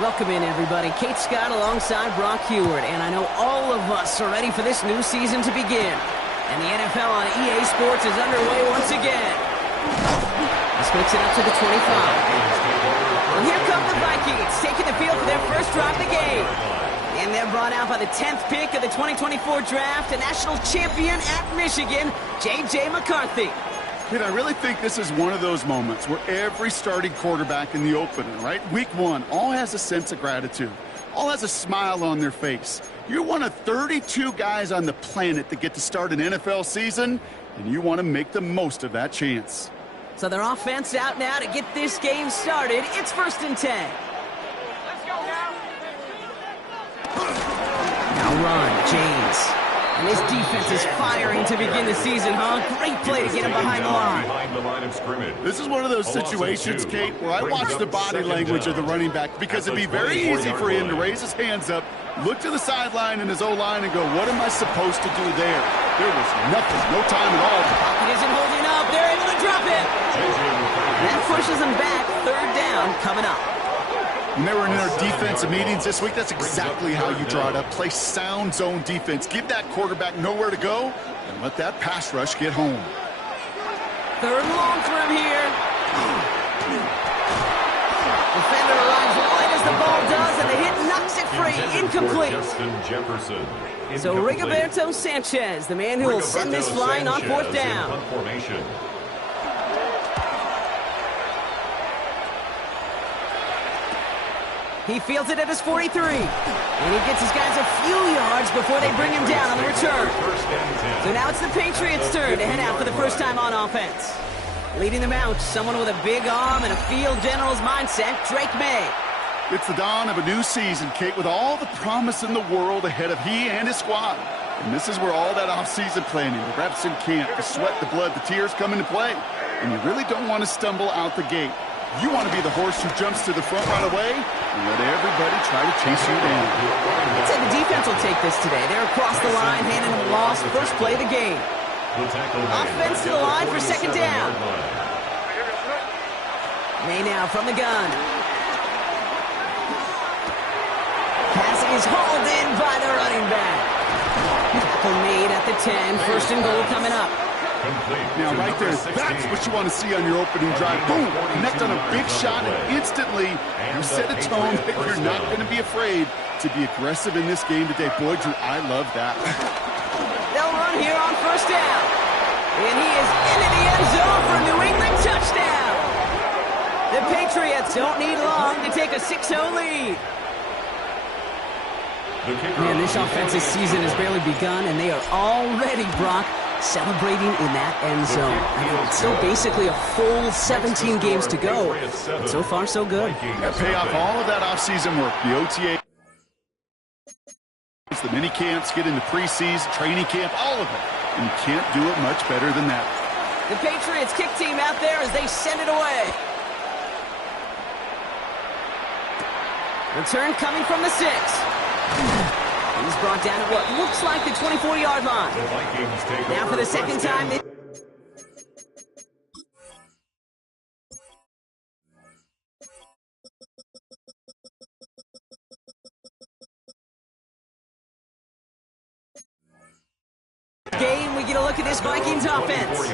Welcome in, everybody. Kate Scott alongside Brock Heward, and I know all of us are ready for this new season to begin. And the NFL on EA Sports is underway once again. This makes it up to the 25. Well, here come the Vikings, taking the field for their first drive of the game. And they're brought out by the 10th pick of the 2024 draft, a national champion at Michigan, J.J. McCarthy. I really think this is one of those moments where every starting quarterback in the opener, right? Week one, all has a sense of gratitude. All has a smile on their face. You're one of 32 guys on the planet that get to start an NFL season, and you want to make the most of that chance. So their offense out now to get this game started. It's 1st and 10. Let's go now. Now run, James. And this defense is firing to begin the season, huh? Great play to get him behind the line. This is one of those situations, Kate, where I watch the body language of the running back because it'd be very easy for him to raise his hands up, look to the sideline and his O-line and go, what am I supposed to do there? There was nothing, no time at all. Pocket isn't holding up. They're able to drop it. That pushes him back. 3rd down coming up. When they were in their defensive meetings this week, that's exactly how you draw it up. Play sound zone defense. Give that quarterback nowhere to go and let that pass rush get home. 3rd and long for him here. Defender arrives right as the ball does, and the hit knocks it free. Incomplete. So Rigoberto Sanchez, the man who will send this flying on 4th down. He fields it at his 43. And he gets his guys a few yards before they bring him down on the return. So now it's the Patriots' turn to head out for the first time on offense. Leading them out, someone with a big arm and a field general's mindset, Drake May. It's the dawn of a new season, Kate, with all the promise in the world ahead of he and his squad. And this is where all that off-season planning, the reps in camp, the sweat, the blood, the tears come into play. And you really don't want to stumble out the gate. You want to be the horse who jumps to the front right away and let everybody try to chase you down. I'd say the defense will take this today. They're across the line, handing them a loss, first play of the game. Offense to the line for 2nd down. May now from the gun. Pass is hauled in by the running back. Tackle made at the 10, 1st and goal coming up. Now, right there, that's what you want to see on your opening drive. Boom! Connect on a big shot, and instantly you set a tone that you're not going to be afraid to be aggressive in this game today. Boy, Drew, I love that. They'll run here on 1st down. And he is into the end zone for a New England touchdown. The Patriots don't need long to take a 6-0 lead. Man, this offensive season has barely begun, and they are already, Brock, celebrating in that end zone. I mean, it's still basically a full 17 games to go. But so far, so good. Pay off all of that offseason work. The OTA, the mini camps, get into preseason, training camp, all of it. And you can't do it much better than that. The Patriots kick team out there as they send it away. Return coming from the 6. He's brought down at what looks like the 24-yard line. Now for the 2nd time. Game, we get a look at this Vikings offense.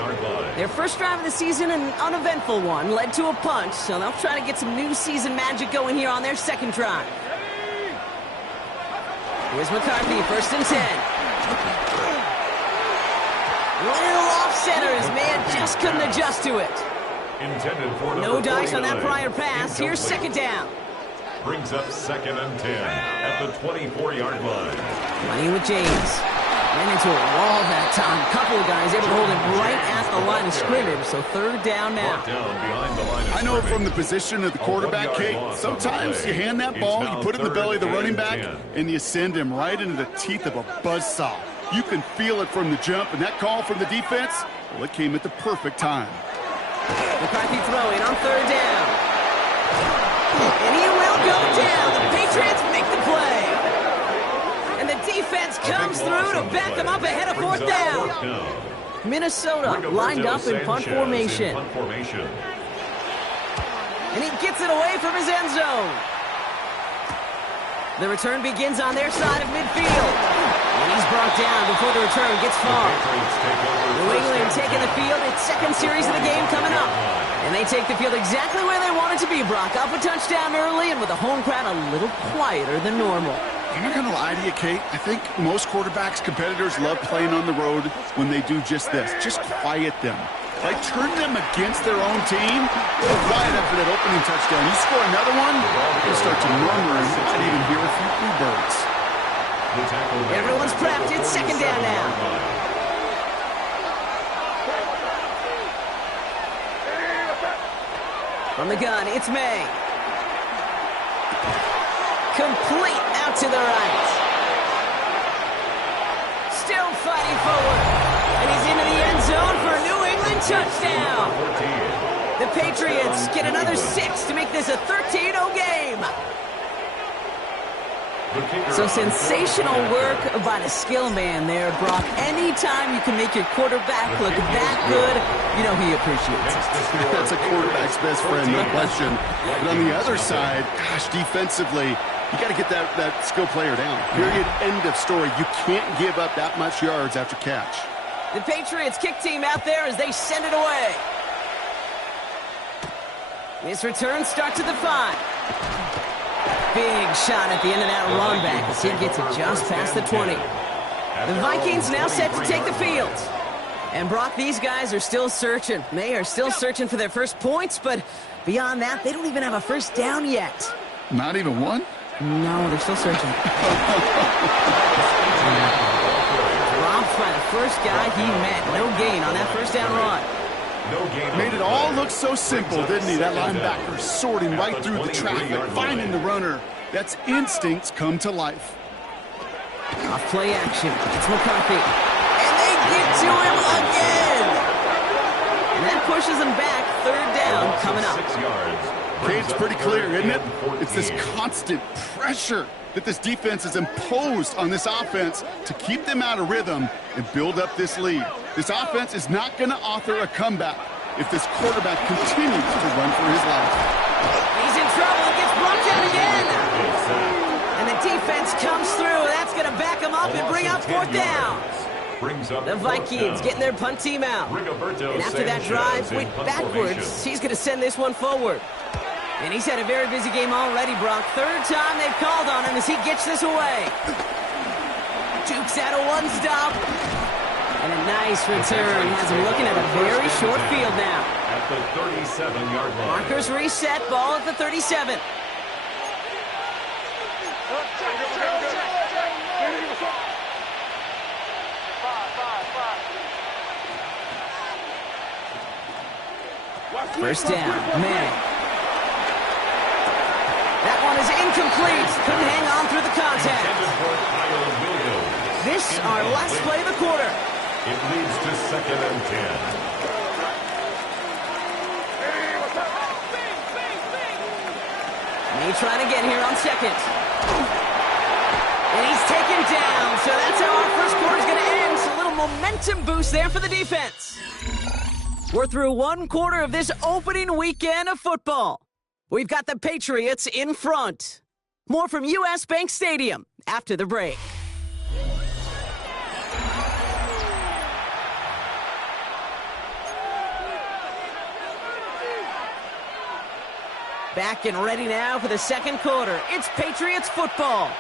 Their first drive of the season, an uneventful one, led to a punch, so they'll try to get some new season magic going here on their 2nd drive. Here's McCarthy, 1st and 10. Little off center as man just couldn't adjust to it. No dice on that prior pass. Here's 2nd down. Brings up 2nd and 10 at the 24-yard line. Running with James. Ran into a wall that time. A couple of guys able to hold him right at the line of scrimmage, so 3rd down now. I know from the position of the quarterback, Kate, sometimes you hand that ball, you put it in the belly of the running back, and you send him right into the teeth of a buzzsaw. You can feel it from the jump, and that call from the defense, well, it came at the perfect time. McCarthy throwing on 3rd down. And he will go down. The Patriots make the play. And the defense comes through to back them up ahead of 4th down. Minnesota lined up in punt formation. And he gets it away from his end zone. The return begins on their side of midfield. And he's brought down before the return gets far. New England taking the field. It's second series of the game coming up. And they take the field exactly where they want it to be, Brock. Up a touchdown early and with the home crowd a little quieter than normal. I'm not going to lie to you, Kate. I think most quarterbacks, competitors love playing on the road when they do just this. Just quiet them. Like, turn them against their own team. Quiet after that opening touchdown. You score another one, you'll start to murmur and not even hear a few bluebirds. Everyone's prepped. It's second down now. From the gun, it's May. Complete out to the right. Still fighting forward. And he's into the end zone for a New England touchdown. The Patriots get another 6 to make this a 13-0 game. So sensational work by the skill man there, Brock. Anytime you can make your quarterback look that good, you know he appreciates it. That's a quarterback's best friend, no question. But on the other side, gosh, defensively, you got to get that skill player down. Period. End of story. You can't give up that much yards after catch. The Patriots kick team out there as they send it away. This return starts at the 5. Big shot at the end of that run back as he gets it just past the 20. The Vikings now set to take the field. And Brock, these guys are still searching. They are still searching for their first points, but beyond that, they don't even have a first down yet. Not even one? No, they're still searching. Dropped by the first guy he met. No gain on that first down run. Made it all look so simple, didn't he? That linebacker sorting right through the traffic, finding the runner. That's instincts come to life. Off play action. It's McCarthy. And they get to him again. And that pushes him back. Third down coming up. 6 yards. It's pretty clear, isn't it? It's this constant pressure that this defense has imposed on this offense to keep them out of rhythm and build up this lead. This offense is not going to author a comeback if this quarterback continues to run for his life. He's in trouble and gets brought down again. And the defense comes through. That's going to back him up and bring up fourth down. The Vikings getting their punt team out. And after that drive went backwards, he's going to send this one forward. And he's had a very busy game already, Brock. Third time they've called on him as he gets this away. Jukes out a one stop. And a nice return has him looking at a very short field now. At the 37-yard line. Markers reset, ball at the 37. First down, May. That one is incomplete. Couldn't hang on through the contact. This, our last play of the quarter. It leads to second and 10. May trying to get here on second. And he's taken down. So that's how our first quarter is going to end. So a little momentum boost there for the defense. We're through one quarter of this opening weekend of football. We've got the Patriots in front. More from U.S. Bank Stadium after the break. Back and ready now for the second quarter. It's Patriots football.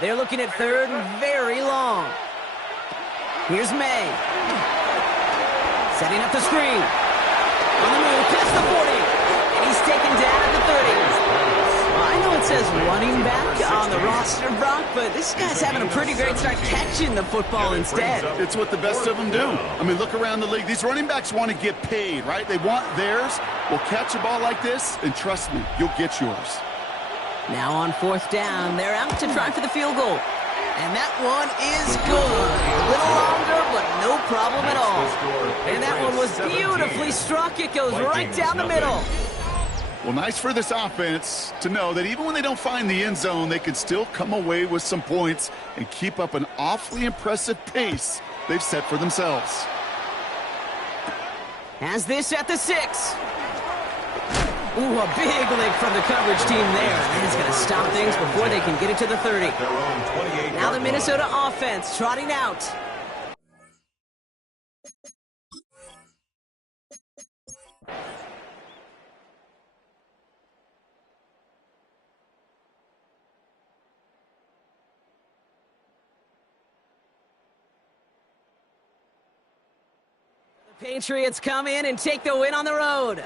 They're looking at third and very long. Here's May. Setting up the screen. On the move, past the 40. And he's taken down at the 30. Well, I know it says running back on the roster, Brock, but this guy's having a pretty great start catching the football instead. It's what the best of them do. I mean, look around the league. These running backs want to get paid, right? They want theirs. Well, catch a ball like this, and trust me, you'll get yours. Now on fourth down, they're out to try for the field goal. And that one is good. A little longer, but no problem at all. And that one was beautifully struck. It goes right down the middle. Well, nice for this offense to know that even when they don't find the end zone, they can still come away with some points and keep up an awfully impressive pace they've set for themselves. Has this at the 6. Ooh, a big lick from the coverage team there. And that's going to stop things before they can get it to the 30. Now the Minnesota offense trotting out. Patriots come in and take the win on the road.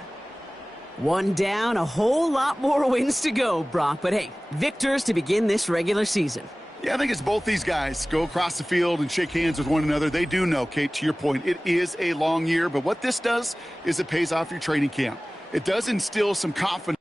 One down, a whole lot more wins to go, Brock. But hey, victors to begin this regular season. Yeah, I think it's both these guys go across the field and shake hands with one another. They do know, Kate, to your point, it is a long year. But what this does is it pays off your training camp. It does instill some confidence.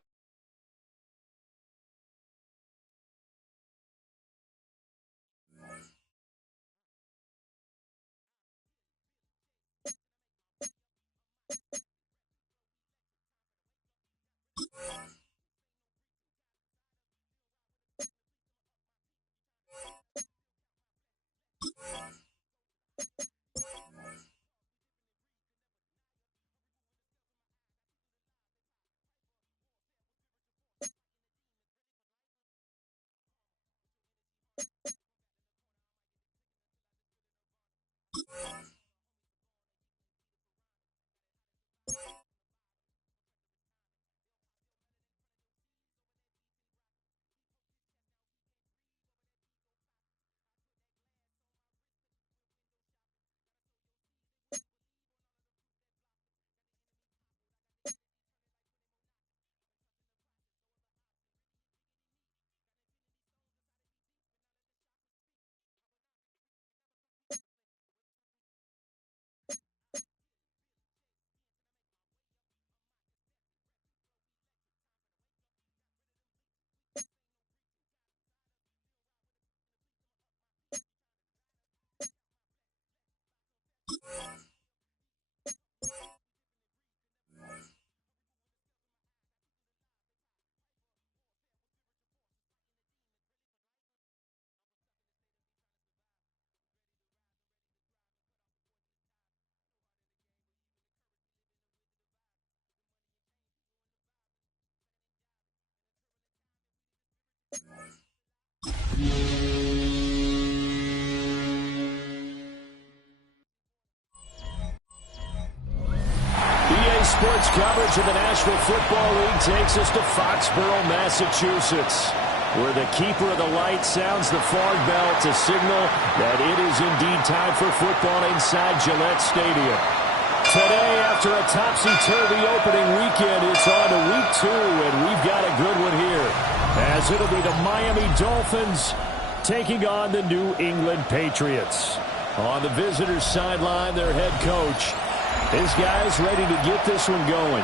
Sports coverage of the National Football League takes us to Foxborough, Massachusetts, where the keeper of the light sounds the fog bell to signal that it is indeed time for football inside Gillette Stadium. Today, after a topsy-turvy opening weekend, it's on to week 2, and we've got a good one here, as it'll be the Miami Dolphins taking on the New England Patriots. On the visitors' sideline, their head coach. His guys ready to get this one going.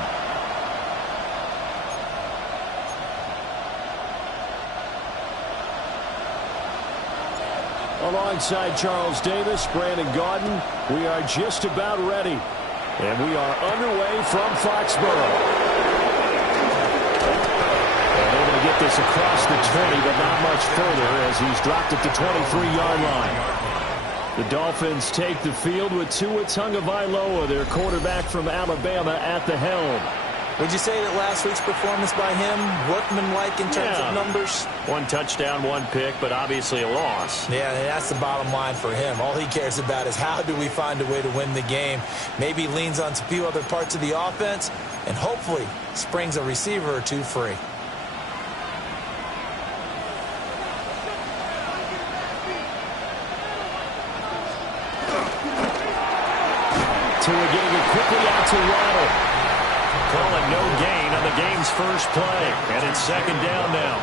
Alongside Charles Davis, Brandon Gaudin, we are just about ready. And we are underway from Foxborough. And they're going to get this across the 20, but not much further as he's dropped at the 23-yard line. The Dolphins take the field with Tua Tagovailoa, their quarterback from Alabama, at the helm. Would you say that last week's performance by him, workmanlike in terms of numbers? 1 touchdown, 1 pick, but obviously a loss. Yeah, that's the bottom line for him. All he cares about is how do we find a way to win the game. Maybe leans on a few other parts of the offense, and hopefully springs a receiver or two free. Tua getting it quickly out to Waddle. Calling no gain on the game's first play. And it's second down now.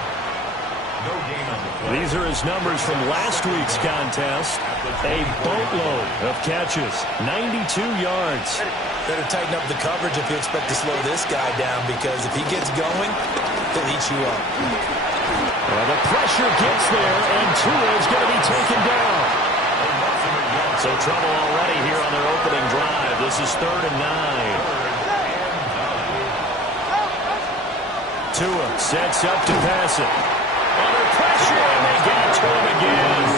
No gain on the play. These are his numbers from last week's contest. A boatload of catches. 92 yards. Better tighten up the coverage if you expect to slow this guy down, because if he gets going, he'll eat you up. Well, the pressure gets there, and Tua is going to be taken down. So trouble already here on their opening drive. This is 3rd and 9. Tua sets up to pass it. Under pressure, and they get to him again.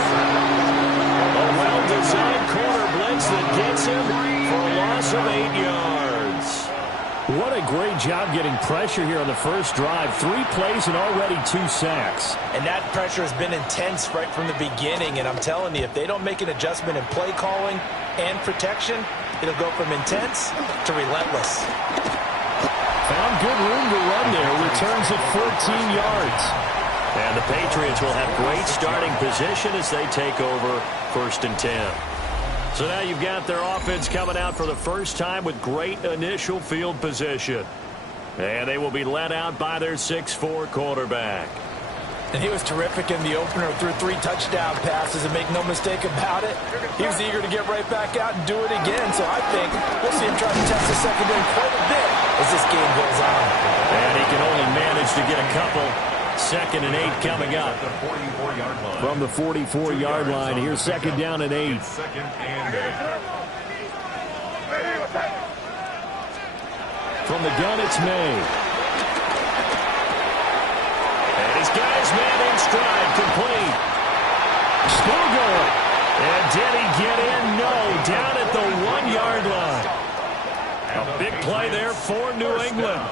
A well-designed corner blitz that gets him for a loss of 8 yards. What a great job getting pressure here on the first drive. 3 plays and already 2 sacks. And that pressure has been intense right from the beginning. And I'm telling you, if they don't make an adjustment in play calling and protection, it'll go from intense to relentless. Found good room to run there. Returns at 14 yards. And the Patriots will have great starting position as they take over 1st and 10. So now you've got their offense coming out for the first time with great initial field position. And they will be led out by their 6'4" quarterback. And he was terrific in the opener, threw 3 touchdown passes, and make no mistake about it, he was eager to get right back out and do it again. So I think we'll see him try to test the secondary quite a bit as this game goes on. And he can only manage to get a couple. 2nd and 8 coming up. From the 44-yard line, here's 2nd down and 8. From the gun, it's May. And he's got his man in stride, complete. Still going. And did he get in? No, down at the 1-yard line. A big play there for New England.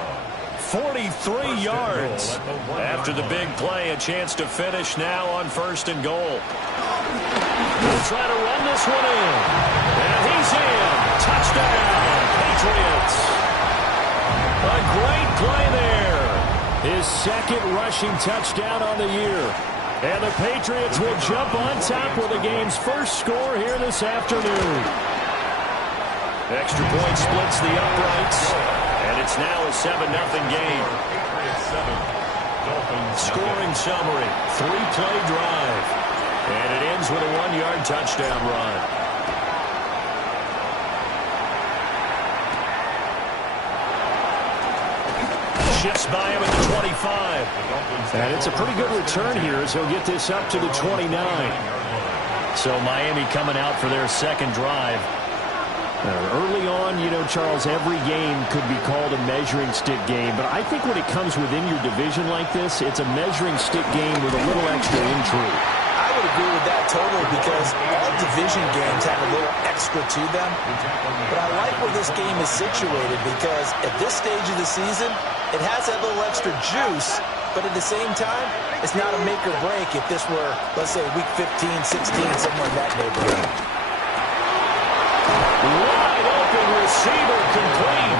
43 yards. After the big play, a chance to finish now on 1st and goal. He'll try to run this one in. And he's in. Touchdown, Patriots. A great play there. His 2nd rushing touchdown on the year. And the Patriots will jump on top with the game's first score here this afternoon. Extra point splits the uprights. And it's now a 7-0 game. Scoring summary, 3-play drive. And it ends with a 1-yard touchdown run. Shifts by him at the 25. And it's a pretty good return here as he'll get this up to the 29. So Miami coming out for their 2nd drive. Early on, you know, Charles, every game could be called a measuring stick game. But I think when it comes within your division like this, it's a measuring stick game with a little extra intrigue. I would agree with that totally because all division games have a little extra to them. But I like where this game is situated because at this stage of the season, it has that little extra juice. But at the same time, it's not a make or break if this were, let's say, week 15, 16, somewhere in that neighborhood. Wide open receiver complete.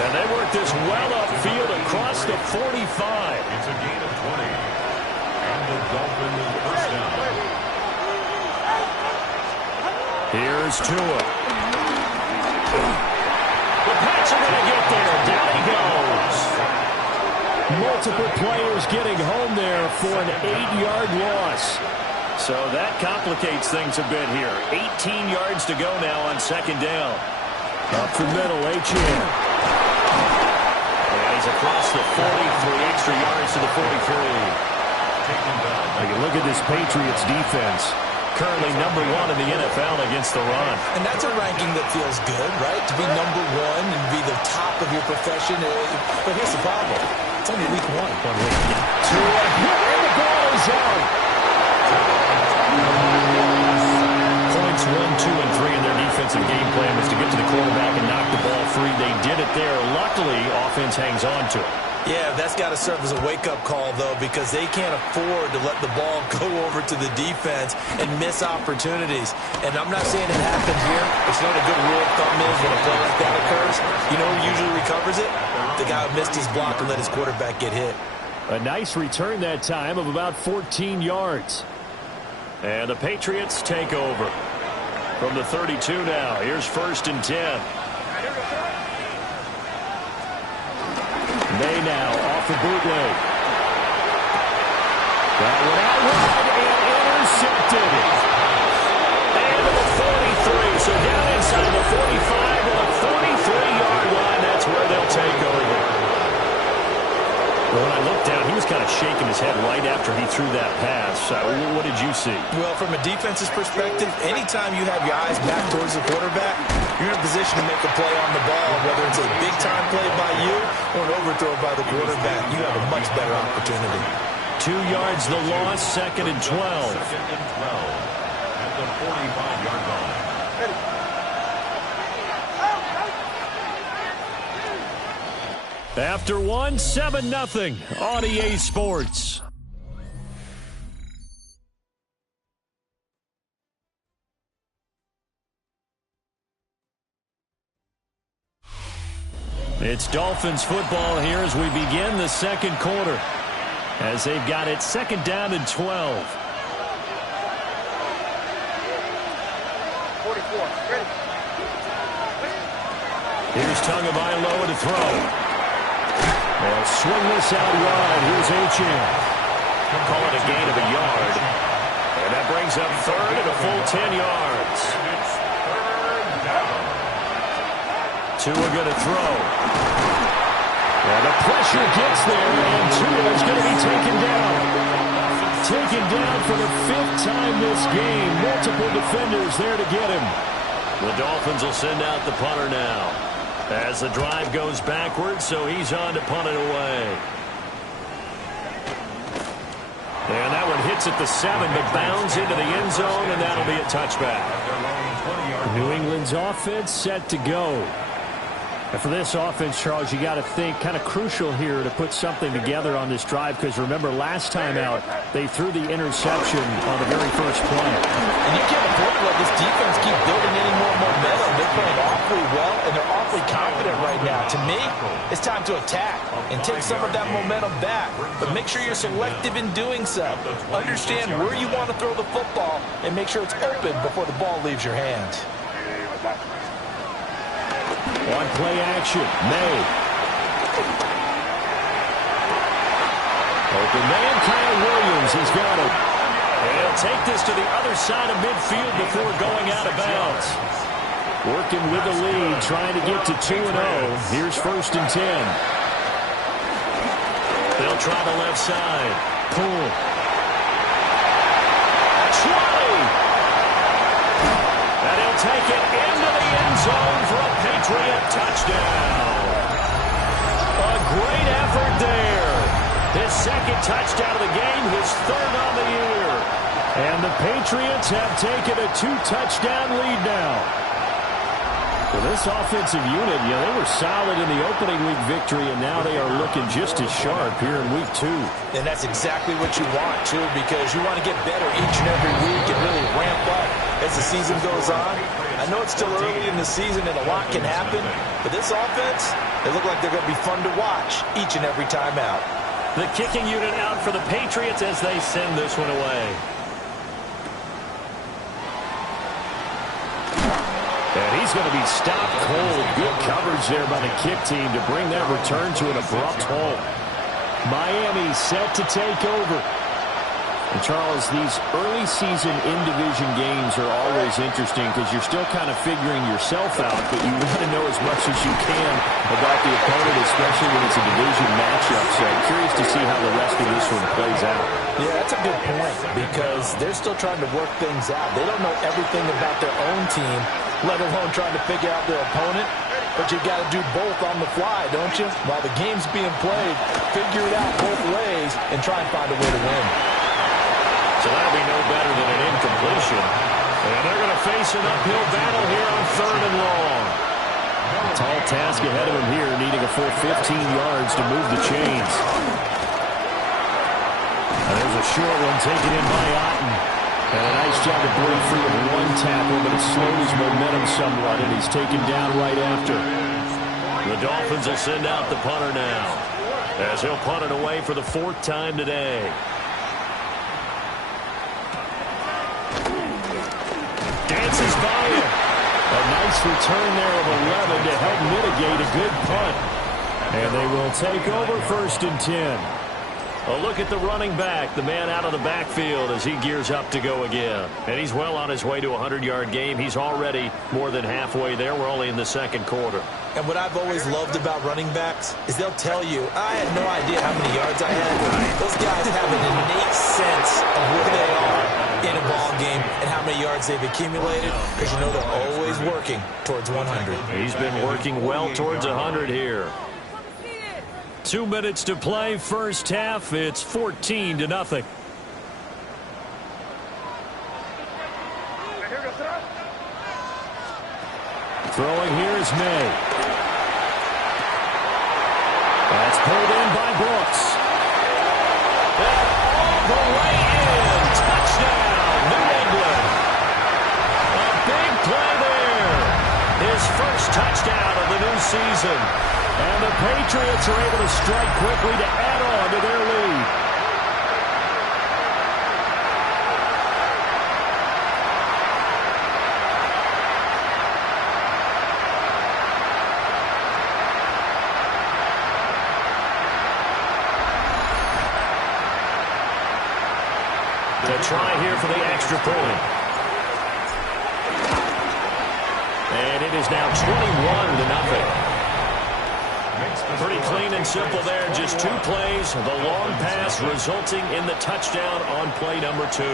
And they work this well upfield across the 45. It's a gain of 20. And the Dolphins first down. Here's Tua. The Pats are going to get there. Down he goes. Multiple players getting home there for an 8-yard loss. So that complicates things a bit here. 18 yards to go now on 2nd down. Up the middle, H.N. And he's across the 40, 3 extra yards to the 43. Now you look at this Patriots defense. Currently number 1 in the NFL against the run. And that's a ranking that feels good, right? To be number 1 and be the top of your profession. But here's the problem. It's only week 1. And the ball is out. Points 1, 2, and 3 in their defensive game plan was to get to the quarterback and knock the ball free. They did it there. Luckily, offense hangs on to it. Yeah, that's got to serve as a wake-up call, though, because they can't afford to let the ball go over to the defense and miss opportunities. And I'm not saying it happened here. It's not a good rule of thumb is when a play like that occurs. You know who usually recovers it? The guy who missed his block and let his quarterback get hit. A nice return that time of about 14 yards. And the Patriots take over. From the 32 now, here's 1st and 10. May now off the bootleg. That one out wide and intercepted. And to the 43, so down inside the 45 to the 43-yard line. That's where they'll take over. When I looked down, he was kind of shaking his head right after he threw that pass. What did you see? Well, from a defense's perspective, anytime you have your eyes back towards the quarterback, you're in a position to make a play on the ball, whether it's a big-time play by you or an overthrow by the quarterback. You have a much better opportunity. 2 yards the loss, 2nd and 12. 2nd and 12 at the 45-yard line. After one, 7-0 on EA Sports. It's Dolphins football here as we begin the second quarter, as they've got it second down and 12. 44. Ready. Here's Tagovailoa to throw. They'll swing this out wide. Here's HN. Call it a gain of a yard. And that brings up third and a full 10 yards. Tua going to throw. And the pressure gets there, and Tua is going to be taken down. Taken down for the 5th time this game. Multiple defenders there to get him. The Dolphins will send out the punter now, as the drive goes backwards, so he's on to punt it away. And that one hits at the 7, but bounds into the end zone, and that'll be a touchback. New England's offense set to go. And for this offense, Charles, you got to think kind of crucial here to put something together on this drive, because remember last time out they threw the interception on the very first play. And you can't afford to let this defense keep building any more momentum. They're playing awfully well, and they're awfully confident right now. To me, it's time to attack and take some of that momentum back. But make sure you're selective in doing so. Understand where you want to throw the football and make sure it's open before the ball leaves your hands. On play action, May. Open man, Kyle Williams, he's got it. And he'll take this to the other side of midfield before going out of bounds. Working with the lead, trying to get to 2-0. Here's 1st and 10. They'll try the left side. Pull. 20. And he'll take it into the end zone for a Patriot touchdown. A great effort there. His 2nd touchdown of the game, his 3rd on the year. And the Patriots have taken a 2-touchdown lead now. Well, this offensive unit, they were solid in the opening week victory, and now they are looking just as sharp here in week 2. And that's exactly what you want, too, because you want to get better each and every week and really ramp up as the season goes on. I know it's still early in the season and a lot can happen, but this offense, they look like they're going to be fun to watch each and every time out. The kicking unit out for the Patriots as they send this one away. And he's going to be stopped cold. Good coverage there by the kick team to bring that return to an abrupt halt. Miami set to take over. And Charles, these early season in-division games are always interesting because you're still kind of figuring yourself out, but you want to know as much as you can about the opponent, especially when it's a division matchup. So I'm curious to see how the rest of this one plays out. Yeah, that's a good point because they're still trying to work things out. They don't know everything about their own team, let alone trying to figure out their opponent. But you got to do both on the fly, don't you? While the game's being played, figure it out both ways and try and find a way to win. So that'll be no better than an incompletion. And they're going to face an uphill battle here on 3rd and long. A tall task ahead of him here, needing a full 15 yards to move the chains. And there's a short one taken in by Otten. And a nice job to break free of one tackle, but it slowed his momentum somewhat, and he's taken down right after. The Dolphins will send out the punter now, as he'll punt it away for the 4th time today. Dances by him. A nice return there of 11 to help mitigate a good punt. And they will take over 1st and 10. A look at the running back, the man out of the backfield as he gears up to go again. And he's well on his way to a 100-yard game. He's already more than halfway there. We're only in the 2nd quarter. And what I've always loved about running backs is they'll tell you, I had no idea how many yards I had. Those guys have an innate sense of where they are in a ball game and how many yards they've accumulated because you know they're always working towards 100. He's been working well towards 100 here. 2 minutes to play, first half. It's 14-0. Throwing here is May. Pulled in by Brooks. And all the way in. Touchdown, New England. A big play there. His first touchdown of the new season. And the Patriots are able to strike quickly to add on to their lead. To try here for the extra point. And it is now 21-0. Pretty clean and simple there. Just 2 plays. The long pass resulting in the touchdown on play number 2.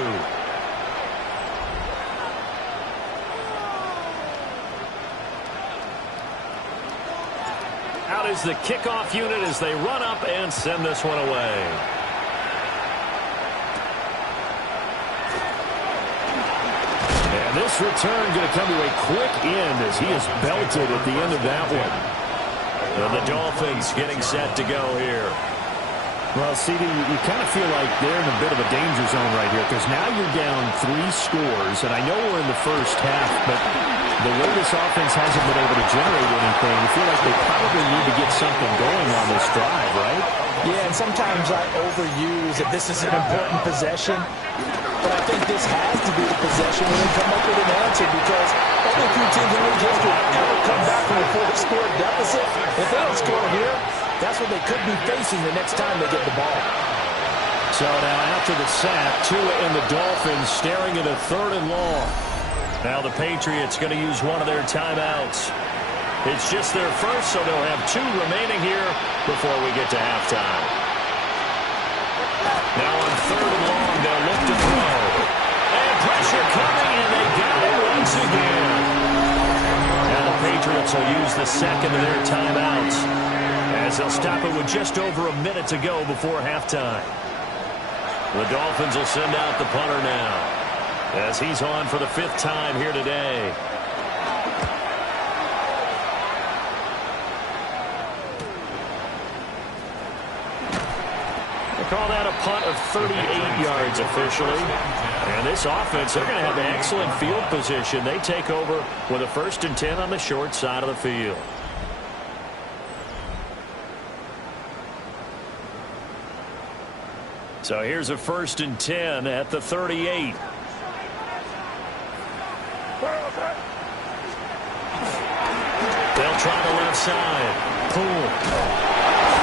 Out is the kickoff unit as they run up and send this one away. And this return going to come to a quick end as he is belted at the end of that one. And the Dolphins getting set to go here. Well, CD, you kind of feel like they're in a bit of a danger zone right here because now you're down 3 scores, and I know we're in the first half, but the way this offense hasn't been able to generate anything, you feel like they probably need to get something going on this drive, right? Yeah, and sometimes I overuse that this is an important possession, but I think this has to be the possession when they come up with an answer because only 2 teams in league history ever come back from a 4-score deficit. If they don't score here, that's what they could be facing the next time they get the ball. So now after the sack, Tua and the Dolphins staring at a 3rd and long. Now the Patriots going to use one of their timeouts. It's just their first, so they'll have 2 remaining here before we get to halftime. Now on 3rd and long, they'll look to throw. And pressure coming, and they got it once again. Now the Patriots will use the second of their timeouts as they'll stop it with just over a minute to go before halftime. The Dolphins will send out the punter now as he's on for the 5th time here today. Call that a punt of 38 yards officially. And this offense, they're going to have an excellent field position. They take over with a 1st and 10 on the short side of the field. So here's a 1st and 10 at the 38. They'll try the left side. Boom.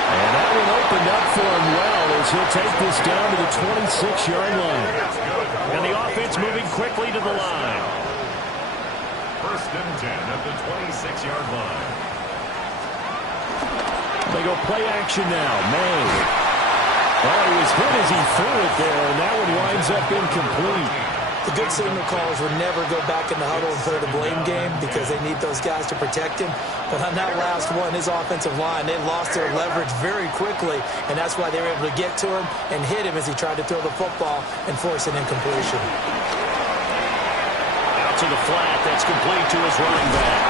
And that one opened up for him well as he'll take this down to the 26-yard line. And the offense moving quickly to the line. 1st and 10 at the 26-yard line. They go play action now. May. Oh, he was hit as he threw it there, and that one winds up incomplete. The good signal callers would never go back in the huddle and play the blame game because they need those guys to protect him. But on that last one, his offensive line, they lost their leverage very quickly, and that's why they were able to get to him and hit him as he tried to throw the football and force an incompletion. Out to the flat, that's complete to his running back.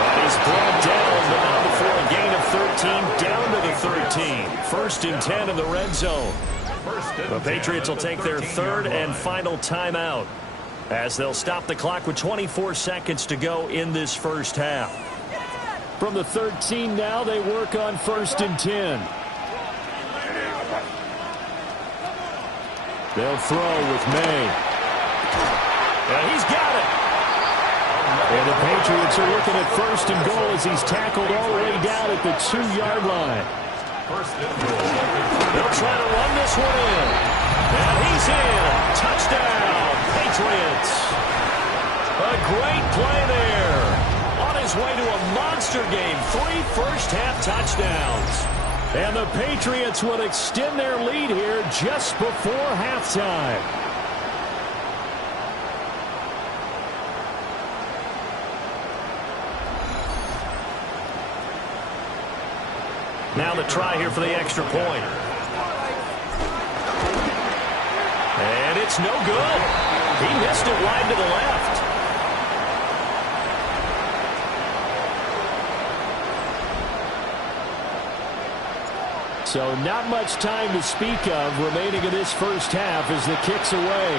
But he's brought down, but not before a gain of 13, down to the 13. 1st and 10 in the red zone. The Patriots will take their 3rd and final timeout as they'll stop the clock with 24 seconds to go in this first half. From the 13 now, they work on 1st and 10. They'll throw with May. And he's got it. And the Patriots are looking at 1st and goal as he's tackled all the way down at the 2-yard line. 1st and goal. They'll try to run this one in. And he's in. Touchdown, Patriots. A great play there. On his way to a monster game. 3 first-half touchdowns. And the Patriots will extend their lead here just before halftime. Now the try here for the extra point. And it's no good. He missed it wide to the left. So not much time to speak of remaining in this first half as the kick's away.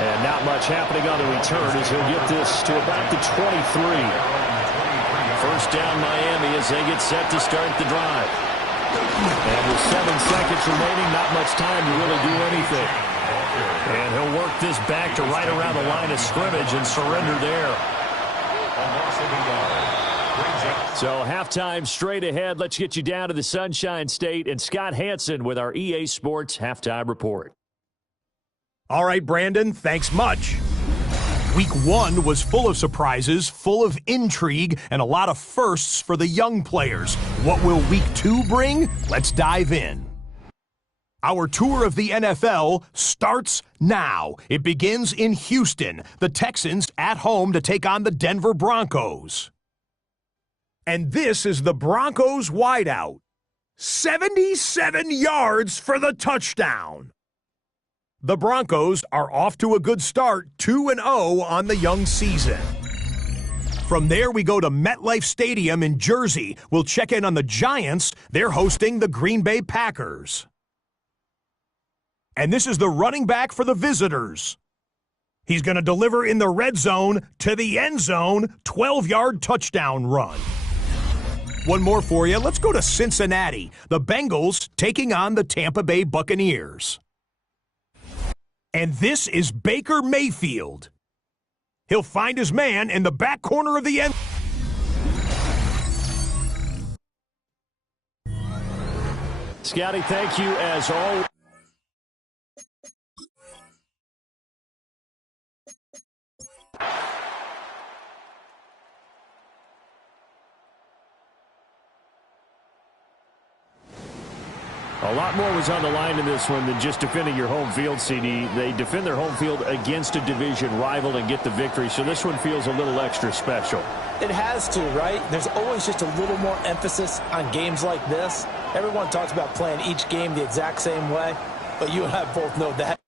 And not much happening on the return as he'll get this to about the 23. First down Miami as they get set to start the drive. And with 7 seconds remaining, not much time to really do anything. And he'll work this back to right around the line of scrimmage and surrender there. So halftime straight ahead. Let's get you down to the Sunshine State and Scott Hansen with our EA Sports Halftime Report. All right, Brandon, thanks much. Week 1 was full of surprises, full of intrigue, and a lot of firsts for the young players. What will Week 2 bring? Let's dive in. Our tour of the NFL starts now. It begins in Houston. The Texans at home to take on the Denver Broncos. And this is the Broncos wideout. 77 yards for the touchdown. The Broncos are off to a good start, 2-0 on the young season. From there, we go to MetLife Stadium in Jersey. We'll check in on the Giants. They're hosting the Green Bay Packers. And this is the running back for the visitors. He's going to deliver in the red zone to the end zone, 12-yard touchdown run. One more for you. Let's go to Cincinnati. The Bengals taking on the Tampa Bay Buccaneers. And this is Baker Mayfield. He'll find his man in the back corner of the end. Scotty, thank you as always. A lot more was on the line in this one than just defending your home field, CD. They defend their home field against a division rival and get the victory, so this one feels a little extra special. It has to, right? There's always just a little more emphasis on games like this. Everyone talks about playing each game the exact same way, but you and I both know that.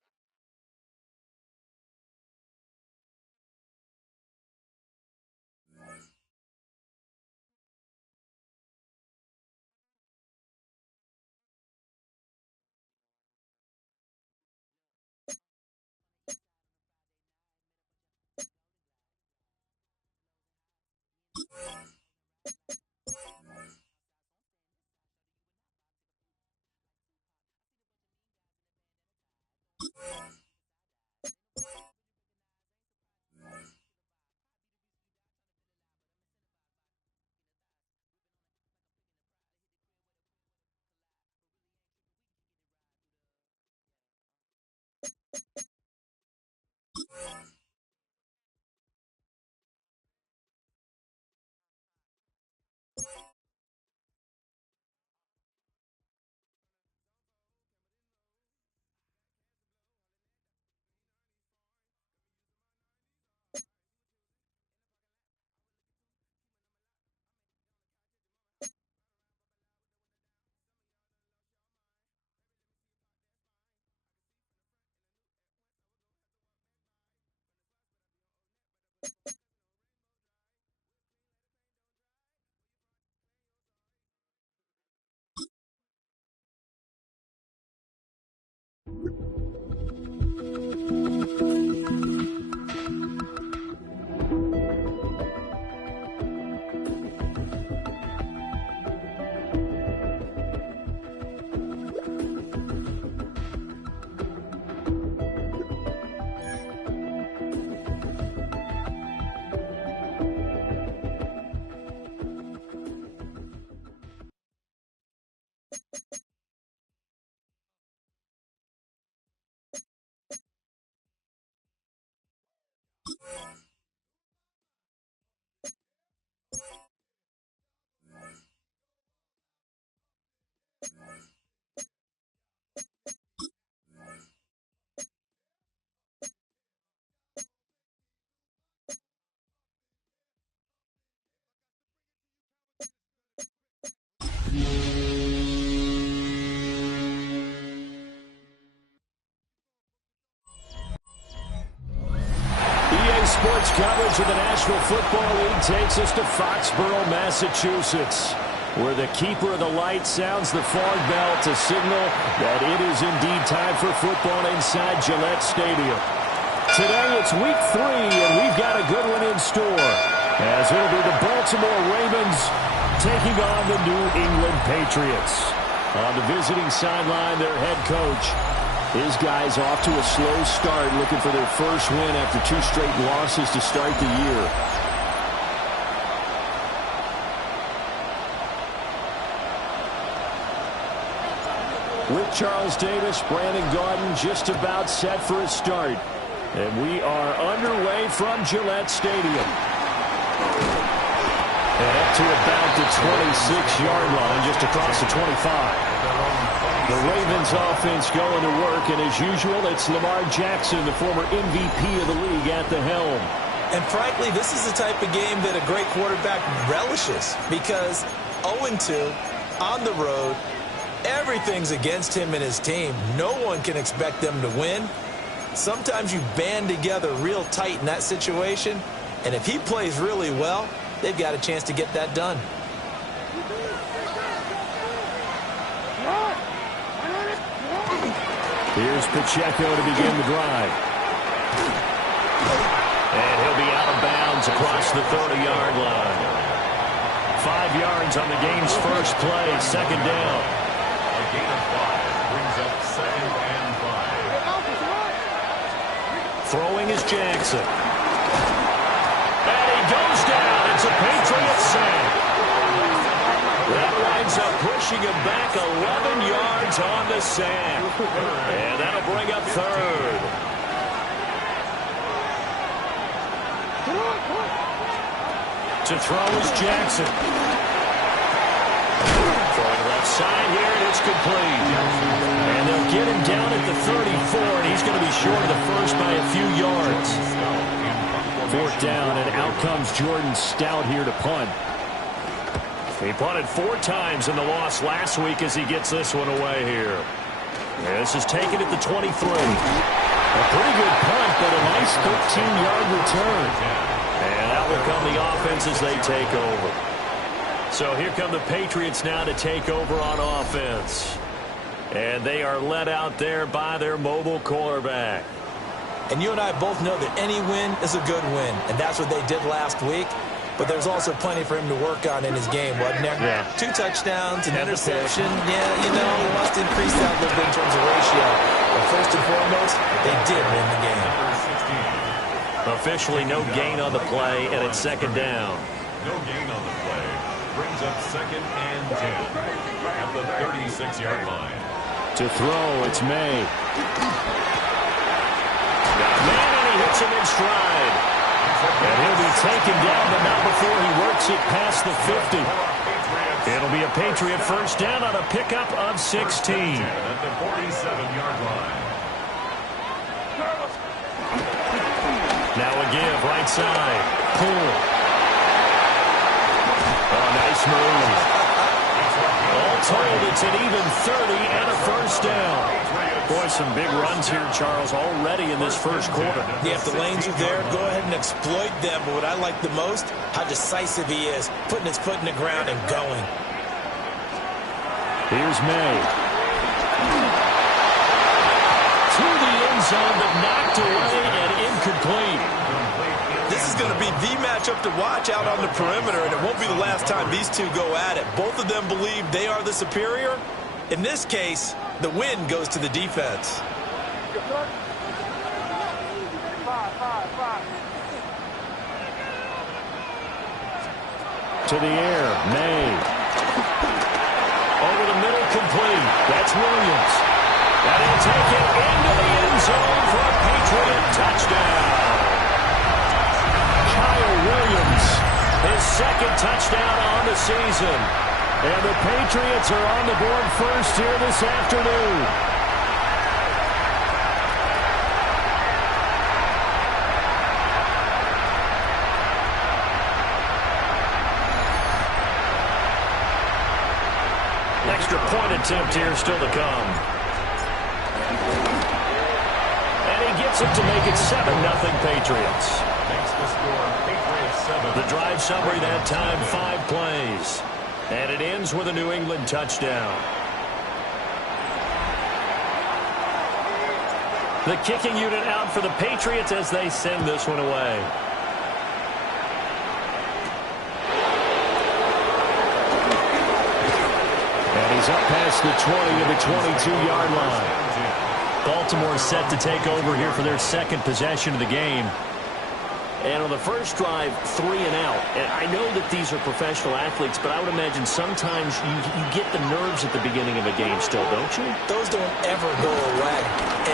Sports coverage of the National Football League takes us to Foxborough, Massachusetts, where the keeper of the light sounds the fog bell to signal that it is indeed time for football inside Gillette Stadium. Today it's week 3, and we've got a good one in store, as it'll be the Baltimore Ravens taking on the New England Patriots. On the visiting sideline, their head coach. His guys off to a slow start, looking for their first win after 2 straight losses to start the year. With Charles Davis, Brandon Gaudin just about set for a start. And we are underway from Gillette Stadium. And up to about the 26-yard line, just across the 25. The Ravens offense going to work, and as usual, it's Lamar Jackson, the former MVP of the league, at the helm. And frankly, this is the type of game that a great quarterback relishes, because 0-2 on the road, everything's against him and his team. No one can expect them to win. Sometimes you band together real tight in that situation, and if he plays really well, they've got a chance to get that done. Here's Pacheco to begin the drive. And he'll be out of bounds across the 30-yard line. 5 yards on the game's first play, second down. A gain of 5 brings up 2nd and 5. Throwing is Jackson. And he goes down. It's a Patriot sack. That winds up pushing him back 11 yards on the sack. And that'll bring up 3rd. To throw is Jackson. Throwing left side here, and it's complete. And they'll get him down at the 34, and he's going to be short of the first by a few yards. 4th down, and out comes Jordan Stout here to punt. He punted 4 times in the loss last week as he gets this one away here. And this is taken at the 23. A pretty good punt, but a nice 13-yard return. And out will come the offense as they take over. So here come the Patriots now to take over on offense. And they are led out there by their mobile quarterback. And you and I both know that any win is a good win, and that's what they did last week. But there's also plenty for him to work on in his game, wasn't there? Yeah. 2 touchdowns, an interception. Yeah, you know, he wants to increase that a little bit in terms of ratio. But first and foremost, they did win the game. Officially no gain on the play, and it's 2nd down. No gain on the play. Brings up 2nd and 10 at the 36-yard line. To throw, it's May. Got a man, and he hits him in stride. And he'll be taken down, but not before he works it past the 50. It'll be a Patriot first down on a pickup of 16. At the 47-yard line. Now a give, right side. Pull. Oh, nice move. All told, it's an even 30 and a first down. Boy, some big runs here, Charles, already in this first quarter. Yeah, if the lanes are there, go ahead and exploit them. But what I like the most, how decisive he is, putting his foot in the ground and going. Here's May. To the end zone, but knocked away and incomplete. This is going to be the matchup to watch out on the perimeter, and it won't be the last time these two go at it. Both of them believe they are the superior. In this case, the win goes to the defense. To the air, May. Over the middle, complete. That's Williams. And he'll take it into the end zone for a Patriot touchdown. Kyle Williams, his 2nd touchdown on the season. And the Patriots are on the board first here this afternoon. Extra point attempt here still to come. And he gets it to make it 7-0 Patriots. score, Patriots 7. The drive summary that time, 5 plays. And it ends with a New England touchdown. The kicking unit out for the Patriots as they send this one away. And he's up past the 20 to the 22-yard line. Baltimore set to take over here for their second possession of the game. And on the first drive, 3 and out. And I know that these are professional athletes, but I would imagine sometimes you get the nerves at the beginning of a game still, don't you? Those don't ever go away.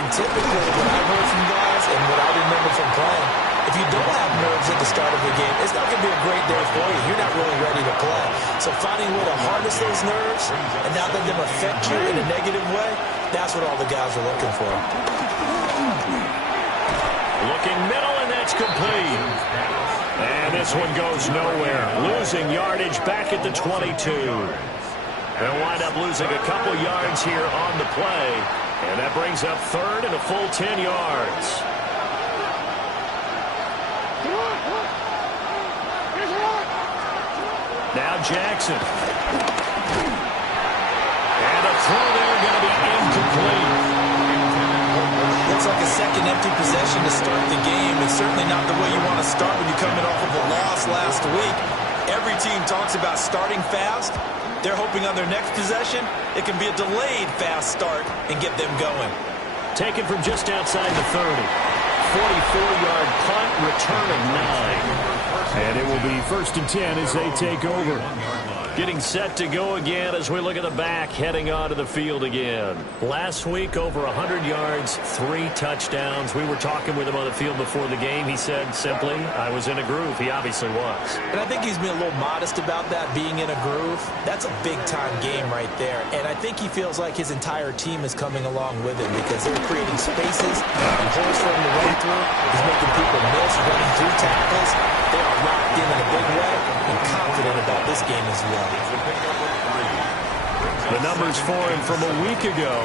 And typically, what I've heard from guys and what I remember from playing, if you don't have nerves at the start of the game, it's not going to be a great day for you. You're not really ready to play. So finding a way to harness those nerves and not let them affect you in a negative way, that's what all the guys are looking for. Looking middle, and that's complete. And this one goes nowhere. Losing yardage back at the 22. They'll wind up losing a couple yards here on the play. And that brings up third and a full 10 yards. Now Jackson. And a throw there going to be incomplete. Looks like a second empty possession to start the game. It's certainly not the way you want to start when you're coming off of a loss last week. Every team talks about starting fast. They're hoping on their next possession, it can be a delayed fast start and get them going. Taken from just outside the 30. 44-yard punt, return of 9. And it will be 1st and 10 as they take over. Getting set to go again as we look at the back, heading onto the field again. Last week, over 100 yards, 3 touchdowns. We were talking with him on the field before the game. He said simply, I was in a groove. He obviously was. And I think he's been a little modest about that, being in a groove. That's a big-time game right there. And I think he feels like his entire team is coming along with him because they're creating spaces and holes for him to run through. He's making people miss, running through tackles. They are locked in a big way and confident about this game as well. The numbers for him from a week ago,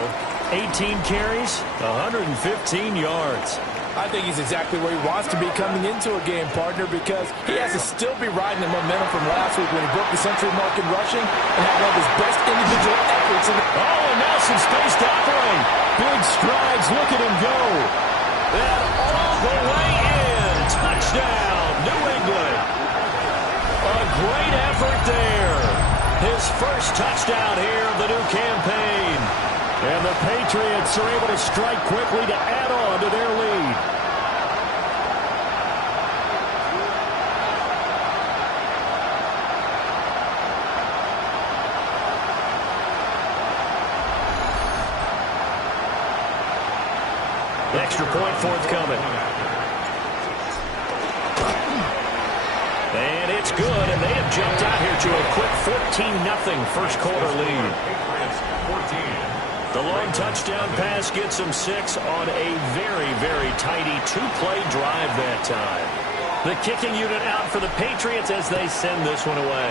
18 carries, 115 yards. I think he's exactly where he wants to be coming into a game, partner, because he has to still be riding the momentum from last week when he broke the century mark in rushing and had one of his best individual efforts. Oh, and now some space to operate. Big strides, look at him go. And all the way in, touchdown, New England. A great effort there. His first touchdown here of the new campaign. And the Patriots are able to strike quickly to add on to their lead. Extra point forthcoming. And it's good, and they have jumped out here to a quick 14-0 first quarter lead. The long touchdown pass gets them 6 on a very, very tidy 2-play drive that time. The kicking unit out for the Patriots as they send this one away.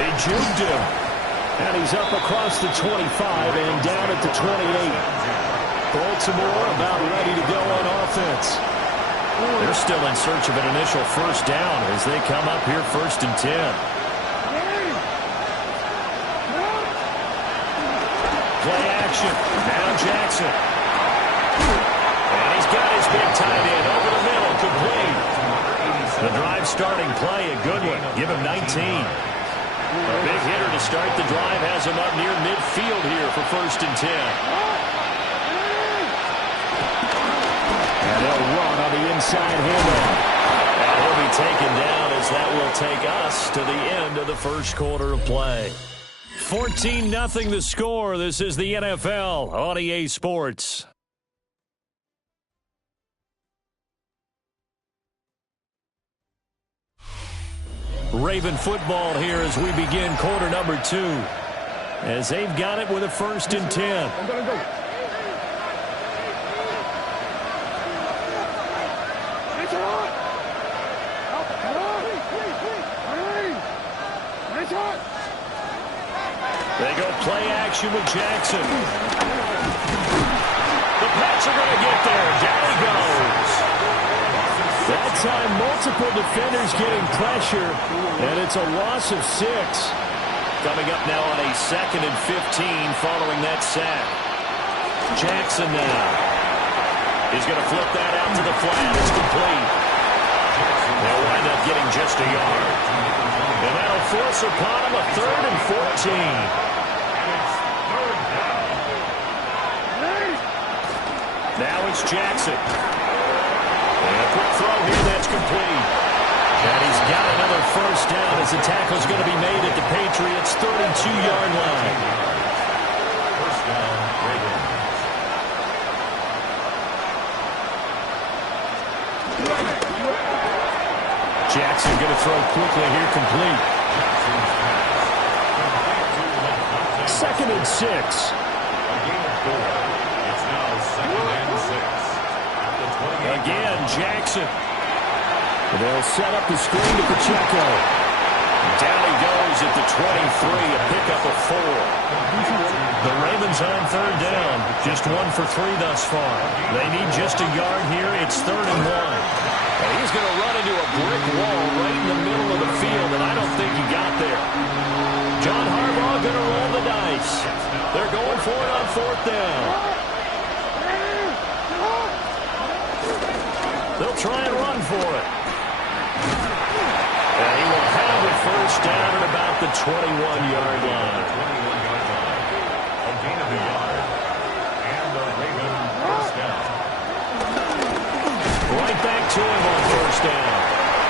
They juked him. And he's up across the 25 and down at the 28. Baltimore about ready to go on offense. They're still in search of an initial first down as they come up here 1st and 10. Play action. Now Jackson. And he's got his big tight end over the middle, complete. The drive starting play, a good one. Give him 19. A big hitter to start the drive has him up near midfield here for 1st and 10. And they'll run on the inside handoff. And he'll be taken down as that will take us to the end of the first quarter of play. 14-0 the score. This is the NFL on EA Sports. Raven football here as we begin quarter number 2. As they've got it with a 1st and 10. They go play action with Jackson. The Pats are going to get there. Down he goes. That time, multiple defenders getting pressure, and it's a loss of 6. Coming up now on a 2nd and 15 following that sack. Jackson now. He's going to flip that out to the flat. It's complete. They'll wind up getting just a yard. And that'll force upon him a 3rd and 14. Now it's Jackson. And a quick throw here, that's complete. And he's got another first down as the tackle's going to be made at the Patriots' 32-yard line. First down, Ravens. Jackson going to throw quickly here, complete. 2nd and 6. A gain of 4. It's now 2nd and 6. At the 28. Again, Jackson. They'll set up the screen to Pacheco. Down he goes at the 23, a pickup of 4. The Ravens on 3rd down. Just 1 for 3 thus far. They need just a yard here. It's 3rd and 1. And he's going to run into a brick wall right in the middle of the field, and I don't think he got there. John Harbaugh going to roll the dice. They're going for it on 4th down. They'll try and run for it. And he will have a first down at about the 21-yard line. 21-yard line. A gain of a yard. And the Ravens first down. Right back to him on first down.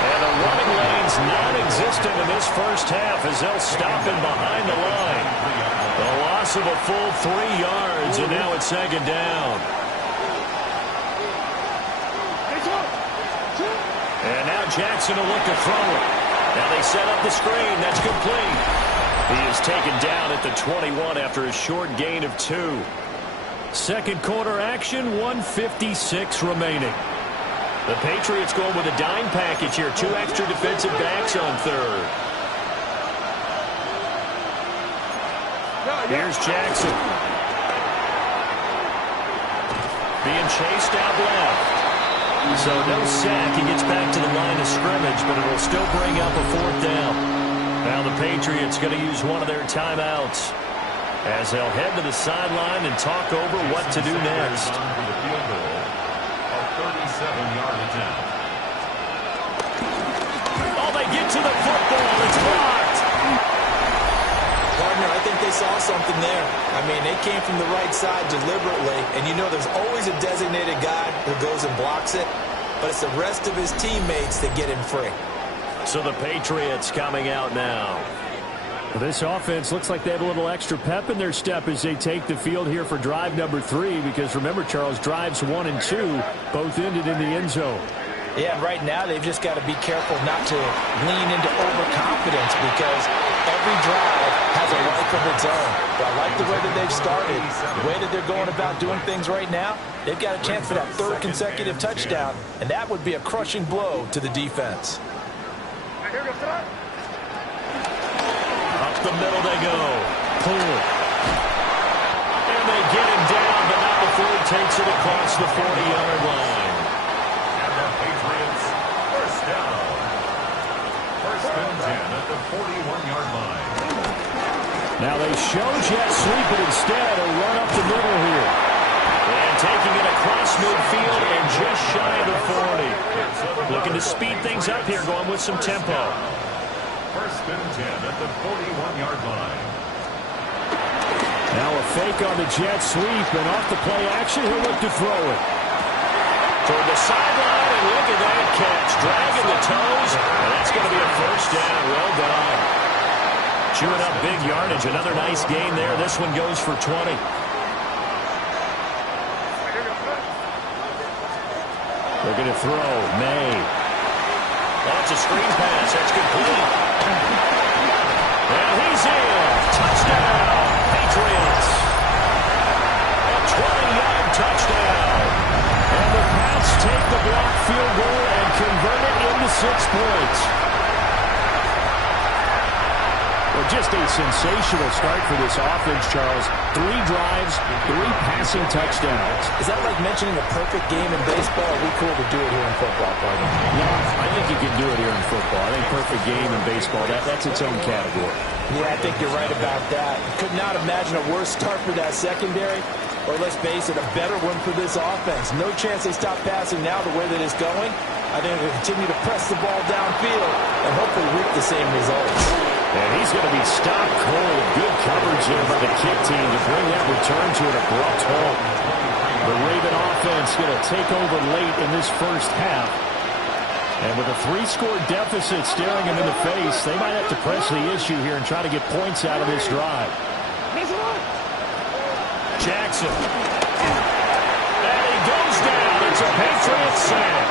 And the running lane's non-existent in this first half as they'll stop him behind the line. The loss of a full 3 yards, and now it's 2nd down. And now Jackson will look to throw it. Now they set up the screen. That's complete. He is taken down at the 21 after a short gain of 2. Second quarter action, 1:56 remaining. The Patriots going with a dime package here. 2 extra defensive backs on 3rd. Here's Jackson. Being chased out left. So no sack. He gets back to the line of scrimmage, but it will still bring up a 4th down. Now the Patriots going to use one of their timeouts as they'll head to the sideline and talk over what to do next. 37-yard attempt. Oh, they get to the football. It's blocked. Partner, I think they saw something there. I mean, they came from the right side deliberately, and you know there's always a designated guy who goes and blocks it, but it's the rest of his teammates that get him free. So the Patriots coming out now. This offense looks like they have a little extra pep in their step as they take the field here for drive number 3, because remember, Charles, drives 1 and 2 both ended in the end zone. Yeah, right now they've just got to be careful not to lean into overconfidence, because every drive has a life of its own. But I like the way that they've started, the way that they're going about doing things right now. They've got a chance for that 3rd consecutive touchdown, and that would be a crushing blow to the defense. Up the middle they go. Pull. And they get him down, but not before he takes it across the 40-yard line. And the Patriots first down. 1st and 10 at the 41-yard line. Now they show jet sweep, but instead a run up the middle here. And taking it across midfield and just shy of the 40. Looking to speed things up here, going with some tempo. 1st and 10 at the 41-yard line. Now a fake on the jet sweep, and off the play action, he'll look to throw it. Toward the sideline, and look at that catch. Dragging the toes, and that's going to be a first down. Well done. Chewing up big yardage. Another nice gain there. This one goes for 20. Looking to throw. May. That's a screen pass. That's complete. And he's in. Touchdown, Patriots. A 20-yard touchdown. And the Pats take the blocked field goal and convert it into 6 points. Well, just a sensational start for this offense, Charles. 3 drives, 3 passing touchdowns. Is that like mentioning a perfect game in baseball? Are we cool to do it here in football, partner? No, I think you can do it here in football. I think perfect game in baseball, that's its own category. Yeah, I think you're right about that. Could not imagine a worse start for that secondary. Or let's face it, a better one for this offense. No chance they stop passing now the way that it's going. I think they'll continue to press the ball downfield and hopefully reap the same results. And he's going to be stopped cold. Good coverage there by the kick team to bring that return to an abrupt halt. The Raven offense going to take over late in this first half. And with a 3-score deficit staring him in the face, they might have to press the issue here and try to get points out of this drive. Jackson. And he goes down. It's a Patriots sack.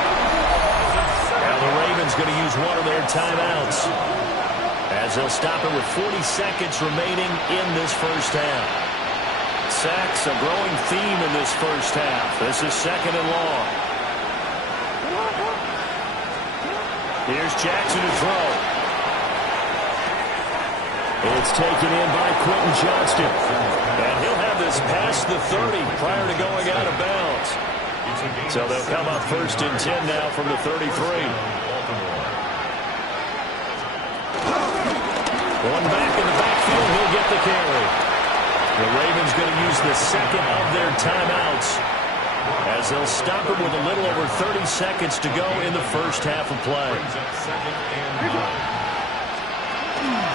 Now the Ravens going to use one of their timeouts as they'll stop it with 40 seconds remaining in this first half. Sacks, a growing theme in this first half. This is 2nd and long. Here's Jackson to throw. It's taken in by Quentin Johnston. And he'll have this past the 30 prior to going out of bounds. So they'll come up 1st and 10 now from the 33. Going back in the backfield, he'll get the carry. The Ravens going to use the 2nd of their timeouts as they'll stop him with a little over 30 seconds to go in the first half of play.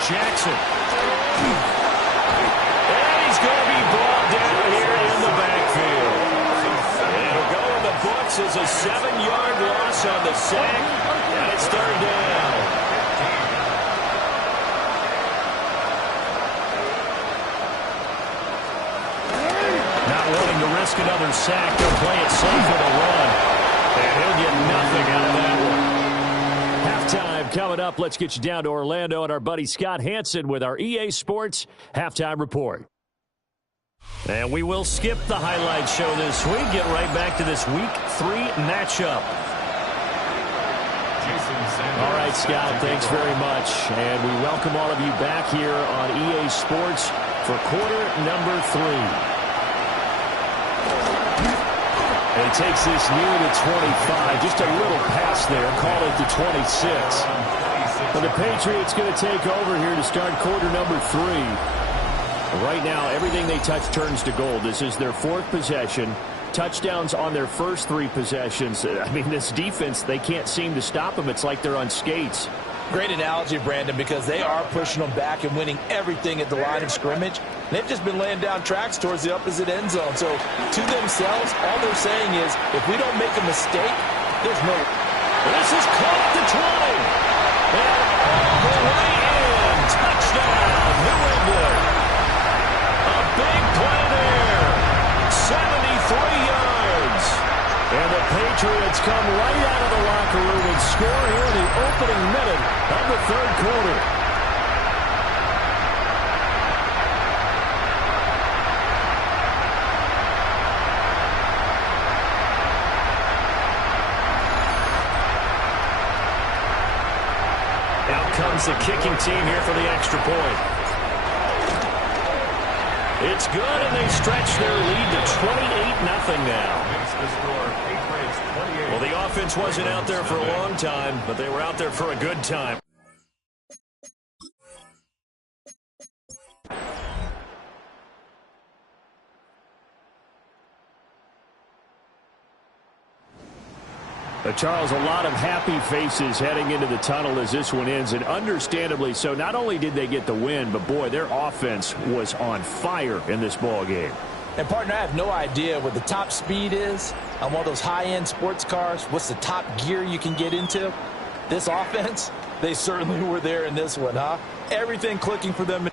Jackson. And he's going to be brought down here in the backfield. And it'll go in the books as a 7-yard loss on the sack. And it's 3rd down. Not wanting to risk another sack, they'll play it safe with a run. And he'll get nothing out of that one. Halftime coming up. Let's get you down to Orlando and our buddy Scott Hansen with our EA Sports Halftime Report. And we will skip the highlight show this week. Get right back to this Week 3 matchup. All right, Scott, thanks very much. And we welcome all of you back here on EA Sports for quarter number 3. And he takes this near the 25. Just a little pass there. Call it the 26. But the Patriots going to take over here to start quarter number 3. Right now, everything they touch turns to gold. This is their 4th possession. Touchdowns on their first 3 possessions. I mean, this defense, they can't seem to stop them. It's like they're on skates. Great analogy, Brandon, because they are pushing them back and winning everything at the line of scrimmage. They've just been laying down tracks towards the opposite end zone. So, to themselves, all they're saying is, if we don't make a mistake, there's no... This is caught at the 20. And all the way in. Touchdown, New England. A big play there. 73 yards. And the Patriots come right out of the locker room and score here in the opening minute of the 3rd quarter. Out comes the kicking team here for the extra point. It's good, and they stretch their lead to 28-0 now. Well, the offense wasn't out there for a long time, but they were out there for a good time. Charles, a lot of happy faces heading into the tunnel as this one ends, and understandably so. Not only did they get the win, but boy, their offense was on fire in this ball game. And, partner, I have no idea what the top speed is on one of those high-end sports cars. What's the top gear you can get into? This offense, they certainly were there in this one, huh? Everything clicking for them.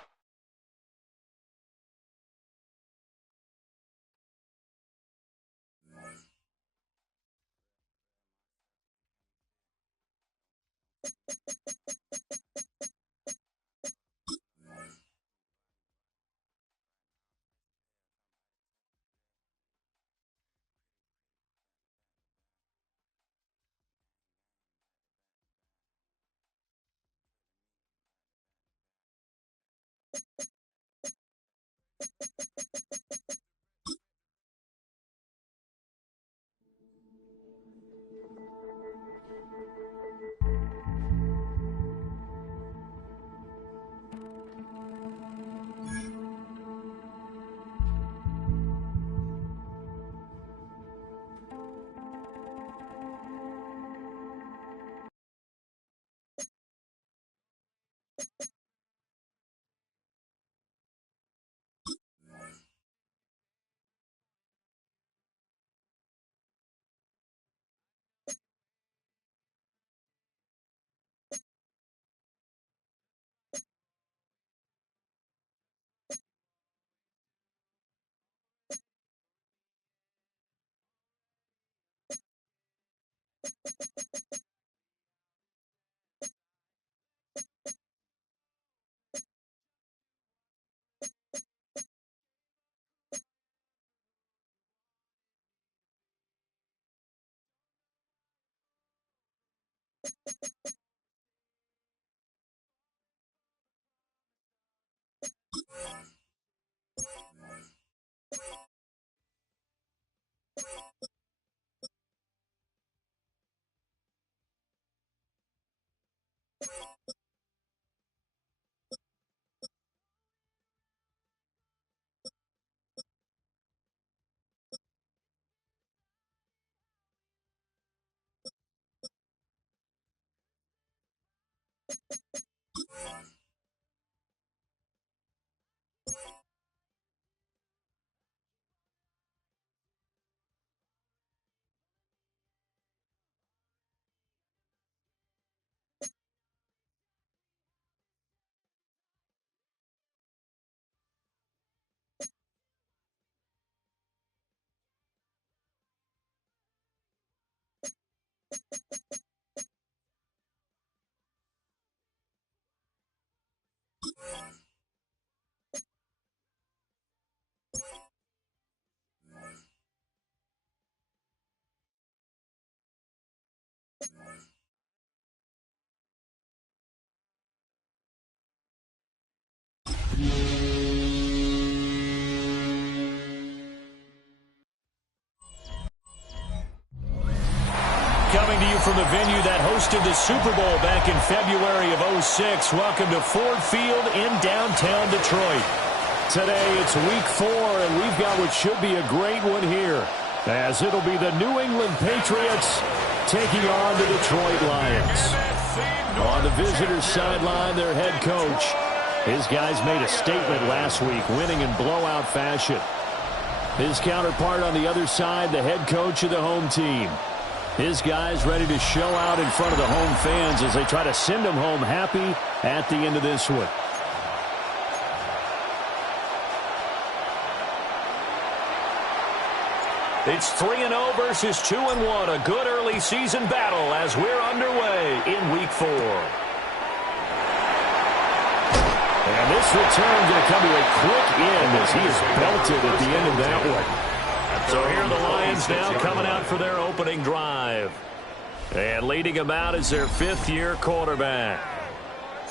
Coming to you from the venue that hosted the Super Bowl back in February of '06. Welcome to Ford Field in downtown Detroit. Today it's week 4, and we've got what should be a great one here, as it'll be the New England Patriots taking on the Detroit Lions. On the visitors' sideline, their head coach. His guys made a statement last week, winning in blowout fashion. His counterpart on the other side, the head coach of the home team. His guys ready to show out in front of the home fans as they try to send them home happy at the end of this one. It's 3-0 versus 2-1. A good early season battle as we're underway in week 4. And this return going to come to a quick end as he is belted at the end of that one. So here are the Lions now coming out for their opening drive. And leading them out is their 5th-year quarterback.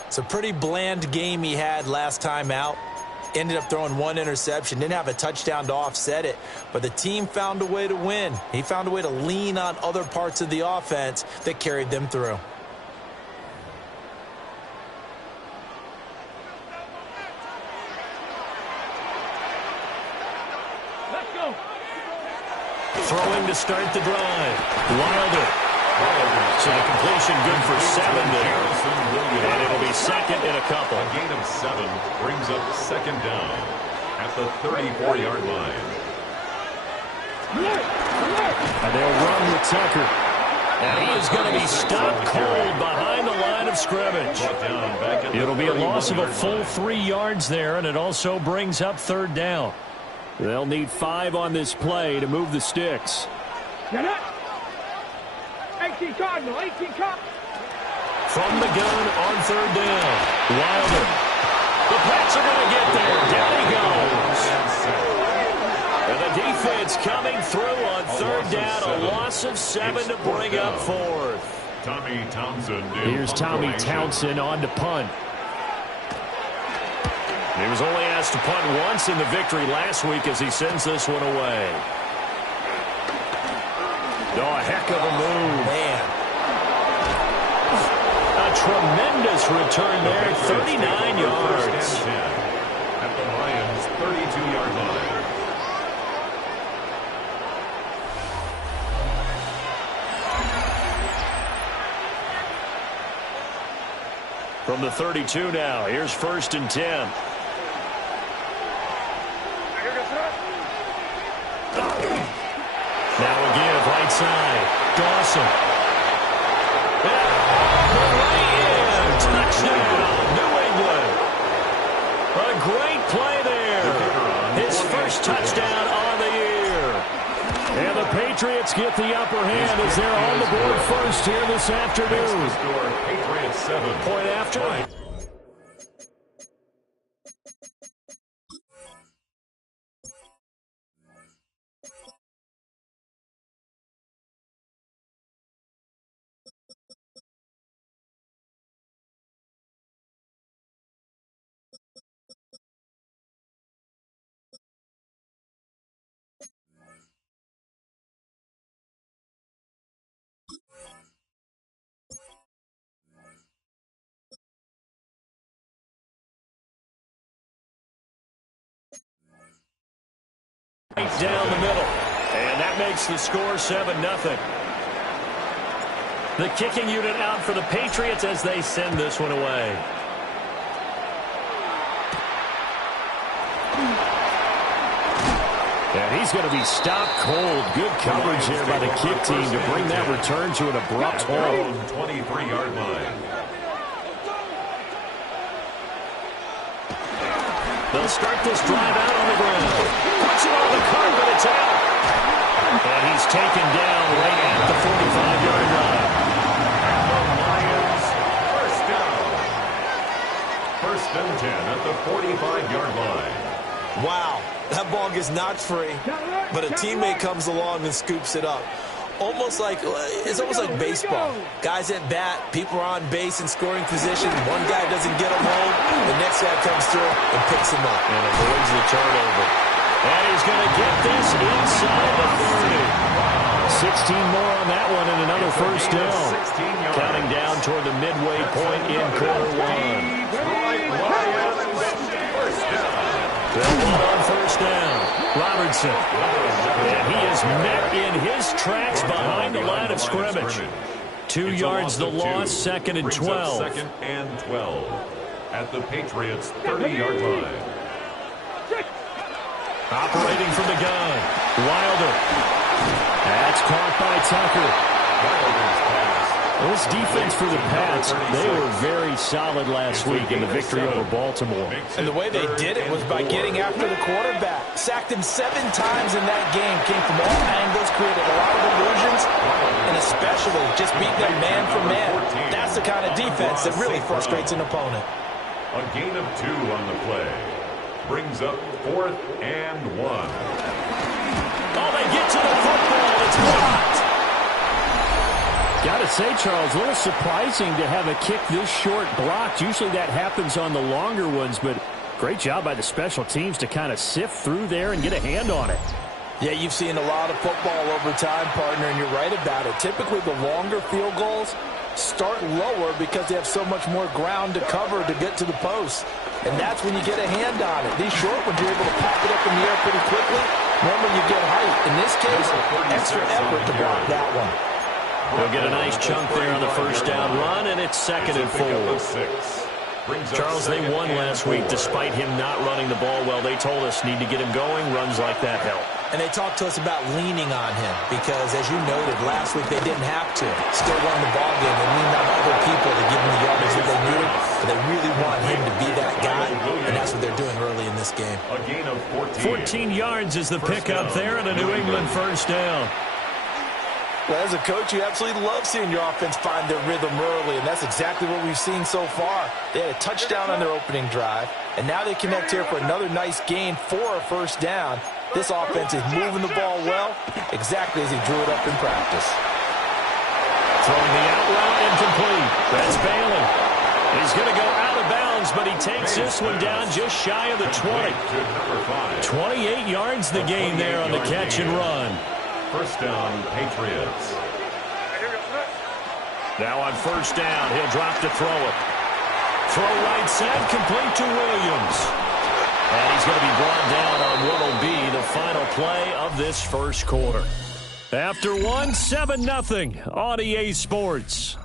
It's a pretty bland game he had last time out. Ended up throwing 1 interception. Didn't have a touchdown to offset it. But the team found a way to win. He found a way to lean on other parts of the offense that carried them through. Throwing to start the drive. Wilder. So the completion good for 7 there. And it'll be second in a couple. A gain of 7 brings up second down at the 34-yard line. And they'll run with Tucker. And he is going to be stopped cold behind the line of scrimmage. It'll be a loss of a full 3 yards there, and it also brings up 3rd down. They'll need 5 on this play to move the sticks. 18 Cardinal, 18 Cardinal. From the gun on 3rd down. Wilder. The Pats are going to get there. Down he goes. And the defense coming through on 3rd down. A loss of 7 to bring up 4th. Tommy Townsend. Here's Tommy Townsend on to punt. He was only asked to punt once in the victory last week as he sends this one away. Oh, a heck of a move. Man. A tremendous return there, 39 yards. At the Lions' 32-yard line. From the 32 now, here's 1st and 10. Now again, right side. Dawson. Touchdown, New England. A great play there. His first touchdown on the year. And the Patriots get the upper hand as they're on the board first here this afternoon. Patriots 7. Point after. Down the middle. And that makes the score 7-0. The kicking unit out for the Patriots as they send this one away. And he's going to be stopped cold. Good coverage here by the kick team to bring that return to an abrupt halt. 23-yard line. They'll start this drive out on the ground. Puts it on the carpet. It's out. And he's taken down right at the 45-yard line. The Lions, first down. 1st and 10 at the 45-yard line. Wow, that ball gets knocked free, but a teammate comes along and scoops it up. It's almost like baseball. Guys at bat, people are on base in scoring position. One guy doesn't get him home, the next guy comes through and picks him up. And avoids the turnover. And he's going to get this inside the 30. 16 more on that one and another first down. Counting down toward the midway point in quarter one. On first down, Robertson. And he is met in his tracks behind the line of scrimmage. 2 yards the loss, 2nd and 12. 2nd and 12 at the Patriots' 30-yard line. Operating from the gun, Wilder. That's caught by Tucker. This defense for the Pats, they were very solid last week in the victory over Baltimore. And the way they did it was by getting after the quarterback. Sacked him 7 times in that game. Came from all angles, created a lot of illusions, and especially just beating them man for man. That's the kind of defense that really frustrates an opponent. A gain of 2 on the play. Brings up 4th and 1. Oh, they get to the football. It's blocked. Got to say, Charles, a little surprising to have a kick this short blocked. Usually that happens on the longer ones, but great job by the special teams to kind of sift through there and get a hand on it. Yeah, you've seen a lot of football over time, partner, and you're right about it. Typically, the longer field goals start lower because they have so much more ground to cover to get to the post. And that's when you get a hand on it. These short ones, you're able to pop it up in the air pretty quickly. Remember, you get height. In this case, extra effort to block that one. They'll get a nice chunk there on the first down run, and it's 2nd and 4. Charles, they won last week despite him not running the ball well. They told us need to get him going. Runs like that help. And they talked to us about leaning on him because, as you noted, last week they didn't have to. Still won the ball game. They leaned on other people to give them the yardage that they needed. But they really want him to be that guy, and that's what they're doing early in this game. A gain of 14 yards is the pickup there, and a New England first down. Well, as a coach, you absolutely love seeing your offense find their rhythm early, and that's exactly what we've seen so far. They had a touchdown on their opening drive, and now they connect here for another nice gain for a first down. This offense is moving the ball well, exactly as he drew it up in practice. Throwing the out route incomplete. That's Bailey. He's going to go out of bounds, but he takes this one down just shy of the 20. 28 yards the gain there on the catch and run. First down, Patriots. Now on first down, he'll drop to throw it. Throw right side, complete to Williams. And he's going to be brought down on what will be the final play of this first quarter. After 7-0 on EA Sports.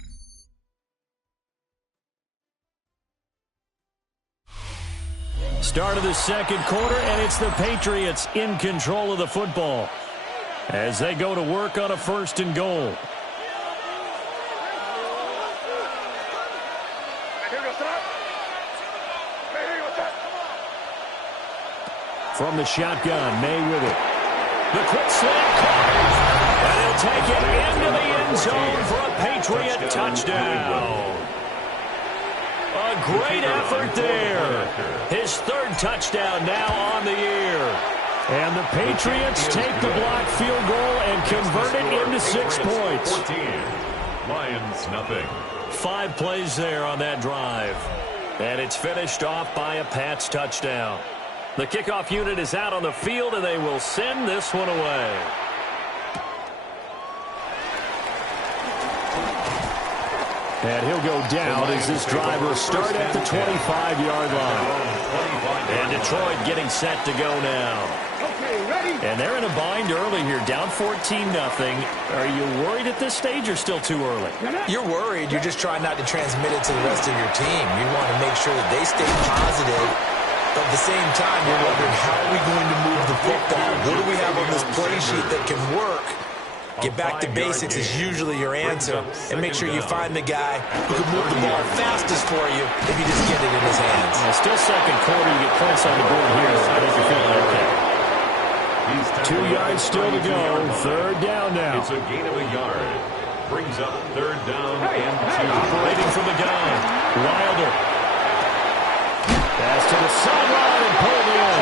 Start of the second quarter, and it's the Patriots in control of the football as they go to work on a 1st and goal. From the shotgun, May with it. The quick slant caught, and he'll take it into the end zone for a Patriot touchdown. A great effort there. His 3rd touchdown now on the year. And the Patriots take the blocked field goal and convert it into 6 points. 14. Lions, nothing. 5 plays there on that drive. And it's finished off by a Pats touchdown. The kickoff unit is out on the field, and they will send this one away. And he'll go down as this drive will start at the 25-yard line. And Detroit getting set to go now. And they're in a bind early here, down 14-0. Are you worried at this stage or still too early? You're worried. You're just trying not to transmit it to the rest of your team. You want to make sure that they stay positive. But at the same time, you're wondering, how are we going to move the football? What do we have on this play sheet that can work? Get back to basics is usually your answer. And make sure you find the guy who can move the ball fastest for you if you just get it in his hands. Still second quarter, you get points on the board here, so I think you're feeling okay. 2 yards still to go. 3rd down now. It's a gain of a yard. Brings up 3rd down and 2. Operating from the gun. Wilder. Pass to the sideline and pulled in.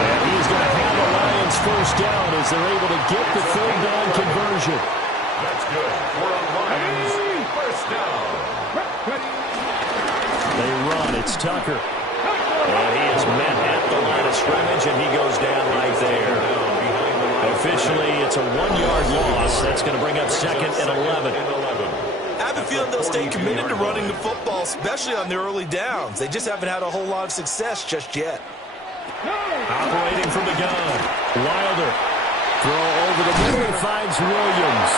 And he's going to have the Lions 1st down as they're able to get the 3rd down conversion. That's good for a Lions 1st down. They run. It's Tucker. And he is met at the line of scrimmage, and he goes down right there. Officially, it's a 1-yard loss. That's going to bring up 2nd and 11. I have a feeling they'll stay committed to running the football, especially on their early downs. They just haven't had a whole lot of success just yet. Operating from the gun. Wilder. Throw over the middle. He finds Williams.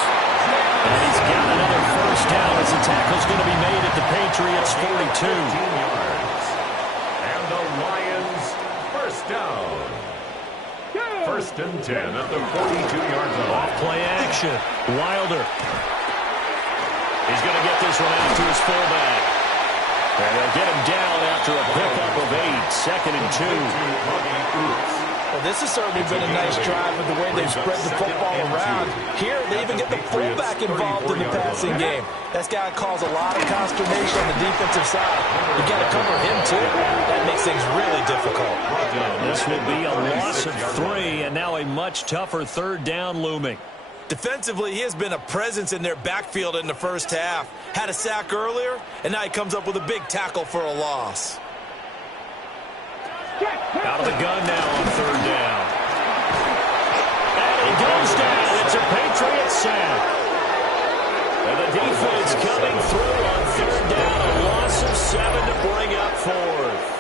And he's got another 1st down as the tackle's going to be made at the Patriots 42. And the Lions 1st down. 1st and 10 at the 42-yard line. Off play action. Wilder. He's going to get this one out to his fullback. And they'll get him down after a pickup of 8. 2nd and 2. Well, this has certainly been a nice drive with the way they've spread the football around. Here, they even get the fullback involved in the passing game. That's got to cause a lot of consternation on the defensive side. You got to cover him, too. That makes things really difficult. This will be a loss of 3, and now a much tougher 3rd down looming. Defensively, he has been a presence in their backfield in the 1st half. Had a sack earlier, and now he comes up with a big tackle for a loss. Out of the gun now on 3rd down. And he goes down. It's a Patriot sack. And the defense coming through on 3rd down. A loss of 7 to bring up 4th.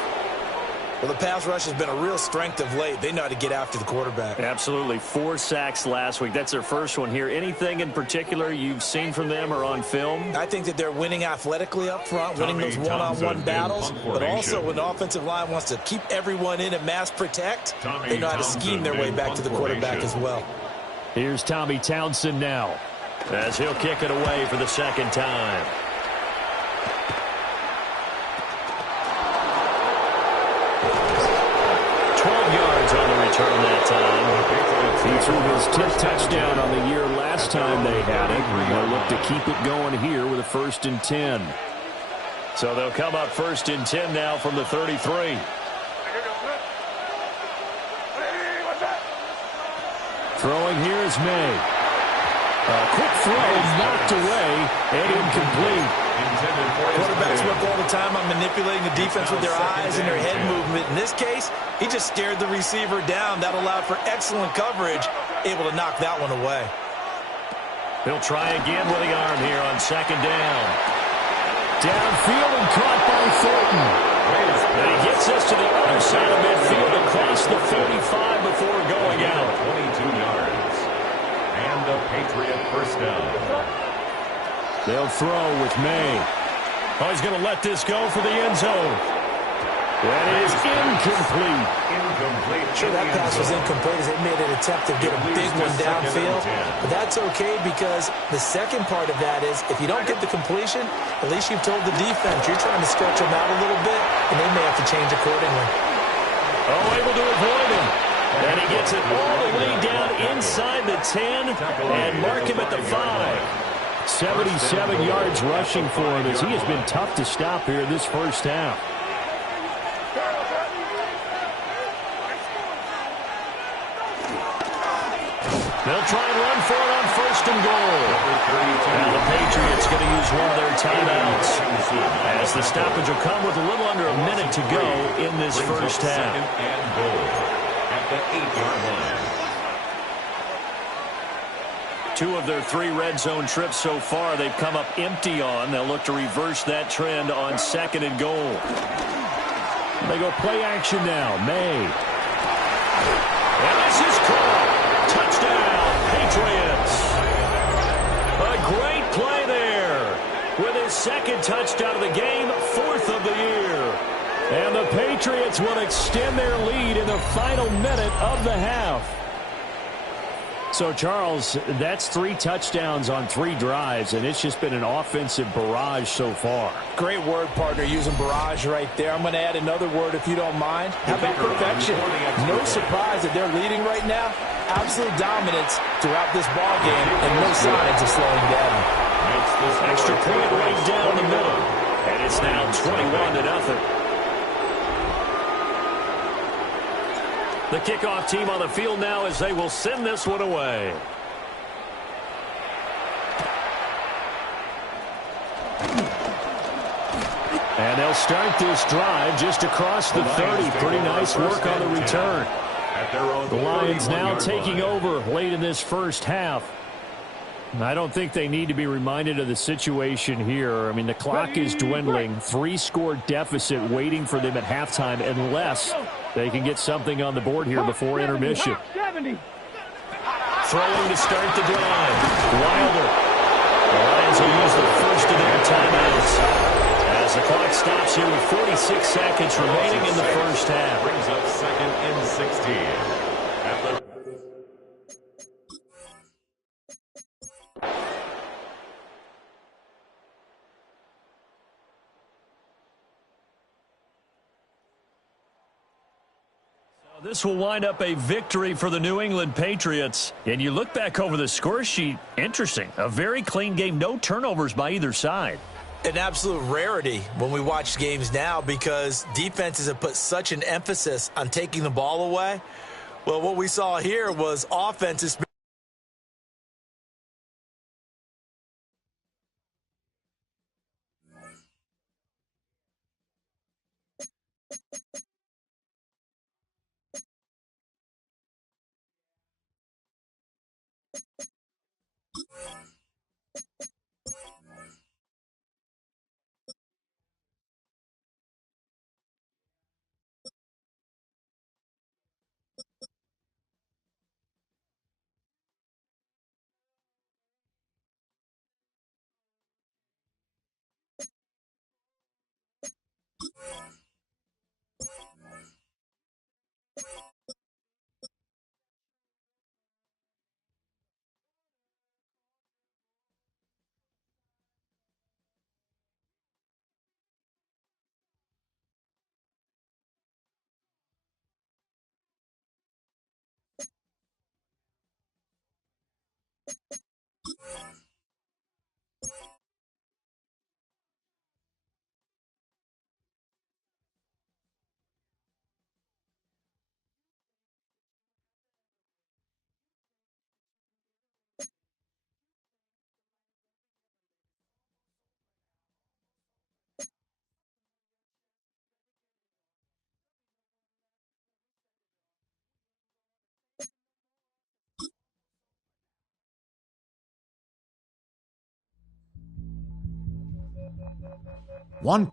Well, the pass rush has been a real strength of late. They know how to get after the quarterback. Absolutely. 4 sacks last week. That's their 1st one here. Anything in particular you've seen from them or on film? I think that they're winning athletically up front, winning those one-on-one battles, but also when the offensive line wants to keep everyone in and mass protect, they know how to scheme their way back to the quarterback as well. Here's Tommy Townsend now as he'll kick it away for the 2nd time. 12 yards on the return that time. He threw his 10th touchdown on the year last time they had it. They'll look to keep it going here with a 1st and 10. So they'll come up 1st and 10 now from the 33. Throwing here is May. A quick throw knocked away and incomplete. Quarterbacks work all the time on manipulating the defense with their eyes and their head movement. In this case, he just stared the receiver down. That allowed for excellent coverage, able to knock that one away. He'll try again with the arm here on 2nd down. Downfield and caught by Thornton. And he gets us to the other side of midfield across the 35 before going out. 22 yards. And a Patriot 1st down. They'll throw with May. Oh, he's going to let this go for the end zone. That is incomplete. Sure, that pass was incomplete as they made an attempt to get a big one downfield. But that's okay because the second part of that is if you don't get the completion, at least you've told the defense you're trying to stretch them out a little bit, and they may have to change accordingly. Oh, able to avoid him. And he gets it all the way down inside the 10 and mark him at the 5. 77 yards rushing for him as he has been tough to stop here this first half. They'll try and run for it on 1st and goal. Now the Patriots going to use one of their timeouts as the stoppage will come with a little under a minute to go in this first half. And goal at the 8-yard line. 2 of their 3 red zone trips so far they've come up empty on. They'll look to reverse that trend on 2nd and goal. They go play action now. May. And this is caught. Touchdown, Patriots. A great play there. With his 2nd touchdown of the game, 4th of the year. And the Patriots will extend their lead in the final minute of the half. So, Charles, that's 3 touchdowns on 3 drives, and it's just been an offensive barrage so far. Great word, partner, using barrage right there. I'm going to add another word if you don't mind. How about perfection? No surprise that they're leading right now. Absolute dominance throughout this ball game and no signs of slowing down. Extra point right down the middle, and it's now 21-0. The kickoff team on the field now as they will send this one away. And they'll start this drive just across the 30. Pretty nice work on the return. The Lions now taking over late in this first half. I don't think they need to be reminded of the situation here. I mean, the clock is dwindling. 3-score deficit waiting for them at halftime unless they can get something on the board here before intermission. Throwing to start the drive. Wilder. The Lions will use the first of their timeouts as the clock stops here with 46 seconds remaining in the first half. Brings up 2nd and 16. At the This will wind up a victory for the New England Patriots. And you look back over the score sheet, interesting. A very clean game, no turnovers by either side. An absolute rarity when we watch games now because defenses have put such an emphasis on taking the ball away. Well, what we saw here was offenses. One